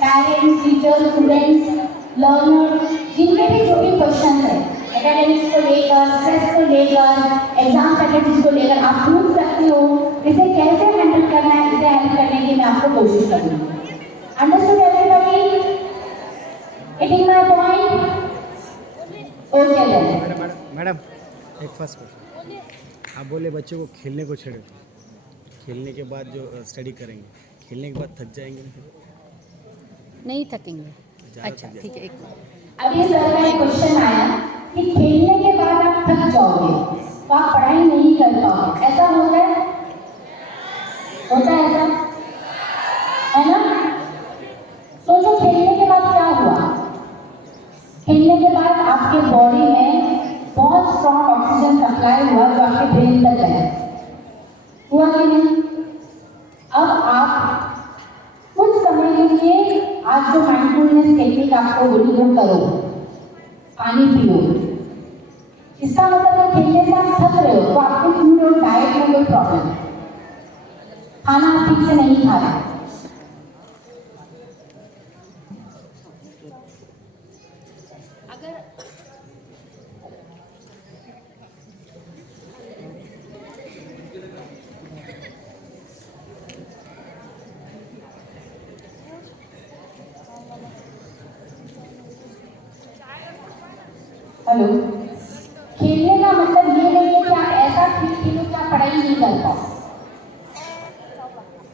पेरेंट्स, टीचर्स, स्टूडेंट्स, लर्नर्स, जिनके भी जो भी क्वेश्चन है, एकेडमिक्स को लेकर, स्ट्रेस को लेकर, एग्जाम स्ट्रेटजीज को लेकर आप पूछ सकते हो। इसे कैसे हैंडल करना है, इसे हेल्प करने की मैं आपको कोशिश करूँगी। Understood everybody? Getting my point? Okay then. Madam एक फर्स्ट क्वेश्चन, आप बोले बच्चों को खेलने को छेड़ो। खेलने के बाद जो स्टडी करेंगे, खेलने के बाद थक जाएंगे नहीं थकेंगे। अच्छा ठीक है। अभी सर का एक क्वेश्चन आया कि खेलने के बाद आप थक जाओगे तो आप पढ़ाई नहीं कर पाओगे। ऐसा होता है? होता है ऐसा, है ना? सोचो खेलने के बाद क्या हुआ। खेलने के बाद आपके बॉडी में बहुत स्ट्रॉन्ग ऑक्सीजन सप्लाई हुआ जो आपके ब्रेन तक गया। हुआ कि नहीं? अब आप कुछ समय के लिए आज जो माइंडफुलनेस टेक्निक आपको बोली वो करो। पानी पियो। इसका मतलब है खेलने से आप थक रहे हो तो आपके फूड और डाइट में कोई प्रॉब्लम है, खाना आप ठीक से नहीं खा रहे। हेलो, खेलने का मतलब ये नहीं है कि आप ऐसा खेल खेलो कि आप पढ़ाई नहीं कर पाओ।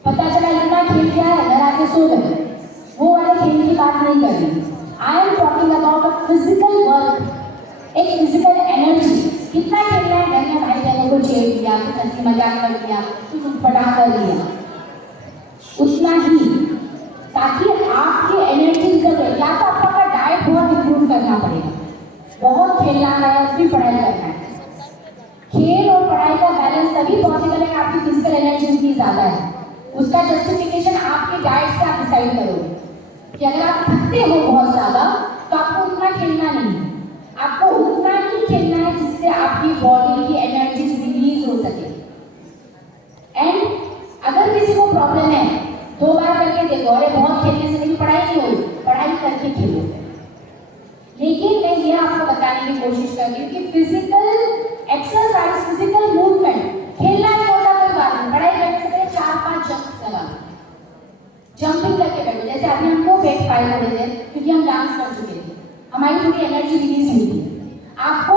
पता चला इतना खेल किया है, घर आके सो गए, वो वाले खेल की बात नहीं कर रही। I am talking about a physical work, एक फिजिकल एनर्जी। कितना खेलना है? घर में भाई बहनों को छेड़ दिया, कुछ हंसी मजाक कर दिया, कुछ उठपटांग कर दिया, उतना ही, ताकि आपकी एनर्जी रिजर्व रहे। या तो आपका डाइट बहुत इंप्रूव करना पड़ेगा, बहुत खेलना है, फिर पढ़ाई करना है। खेल और पढ़ाई का बैलेंस तभी पॉसिबल है कि आपकी फिजिकल एनर्जी उतनी ज़्यादा है। उसका जस्टिफिकेशन आपके डाइट से आप डिसाइड करोगे कि अगर आप थकते हो बहुत ज़्यादा तो आपको उतना खेलना नहीं है, आपको उतना ही खेलना है जिससे आपकी बॉडी की एनर्जी रिलीज हो सके। एंड अगर किसी को प्रॉब्लम है 2 बार करके देखो, अरे बहुत खेलने से मेरी पढ़ाई नहीं हुई, पढ़ाई करके खेलो। लेकिन मैं ये आपको बताने की कोशिश कर रही हूँ कि फिजिकल एक्सरसाइज, फिजिकल मूवमेंट, खेलना नहीं होता कोई बात नहीं, पढ़ाई करने से पहले 4-5 जंप लगा, जंपिंग करके बैठो। जैसे अभी हम क्यों बैठ पाए थोड़े देर, क्योंकि हम डांस कर चुके थे, हमारी थोड़ी एनर्जी रिलीज हुई थी। आपको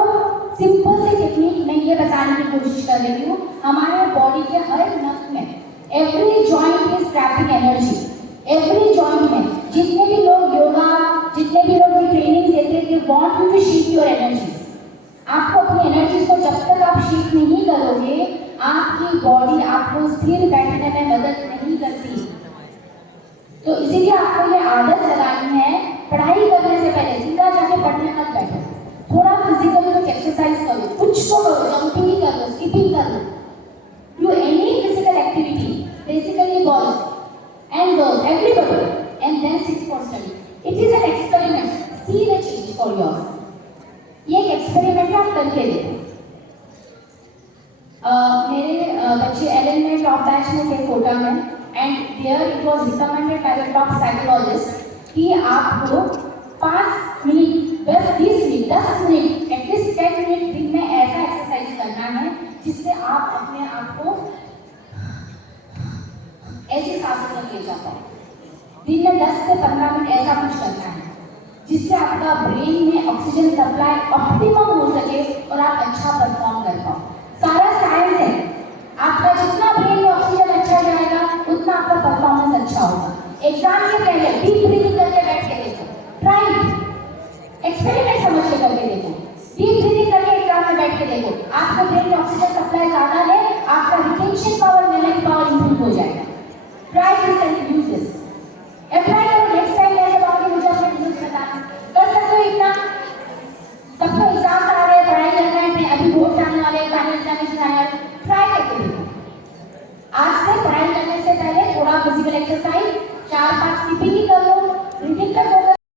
सिंपल सी टेक्निक बताने की कोशिश कर रही हूँ। हमारे बॉडी के हर नस में every joint is trapping energy, every joint में। जितने भी लोग योगा, जितने भी लोग ट्रेनिंग देते हैं, they want you to shift your energy. आपको अपनी एनर्जी को जब तक आप शिफ्ट नहीं करोगे, आपकी बॉडी आपको स्थिर बैठने में मदद नहीं करती। तो इसीलिए आपको ये आदत लगानी है, पढ़ाई करने से पहले सीधा जाके पढ़ने मत बैठो, थोड़ा फिजिकल कुछ एक्सरसाइज करो, कुछ तो करो, जंपिंग कर लो, स्किपिंग कर लो, do any physical activity, basically boys and girls, everybody, and then sit for study. It is an experiment. See the change for yours. ये एक एक्सपेरिमेंट आप करके देखो। मेरे बच्चे एलन में टॉप बैच में थे कोटा में, and there it was recommended by the top psychologist कि आपको 5 मिनट, बस 20 मिनट, 10 मिनट, एटलीस्ट 10 मिनट दिन में ऐसा एक्सरसाइज करना है जिससे आप अपने आप को ऐसी सांसों तक ले जाता है। दिन में 10 से 15 मिनट ऐसा कुछ करना है जिससे आपका ब्रेन में ऑक्सीजन सप्लाई ऑप्टिमम हो सके और आप अच्छा परफॉर्म कर पाओ। सारा साइंस है, आपका जितना ब्रेन में ऑक्सीजन अच्छा जाएगा उतना आपका परफॉर्मेंस अच्छा होगा। एग्जाम के पहले डीप ब्रीथिंग करके बैठ के देखो, ट्राई एक्सपेरिमेंट समझ के करके देखो, डीप ब्रीथिंग करके एग्जाम में बैठ के देखो, आपका ब्रेन में ऑक्सीजन सप्लाई ज्यादा है, आपका retention power, memory power improve हो जाएगा। Try this and use this. Apply करो, next time जब आपके मुझे अपने बिजनेस बताना कर सकते हो। इतना सबको एग्जाम आ रहे हैं, पढ़ाई करना है, अभी बोर्ड आने वाले, फाइनल एग्जामिनेशन आने वाले, ट्राई करके देखो। आज से पढ़ाई करने से पहले थोड़ा फिजिकल एक्सरसाइज, 4-5 स्किपिंग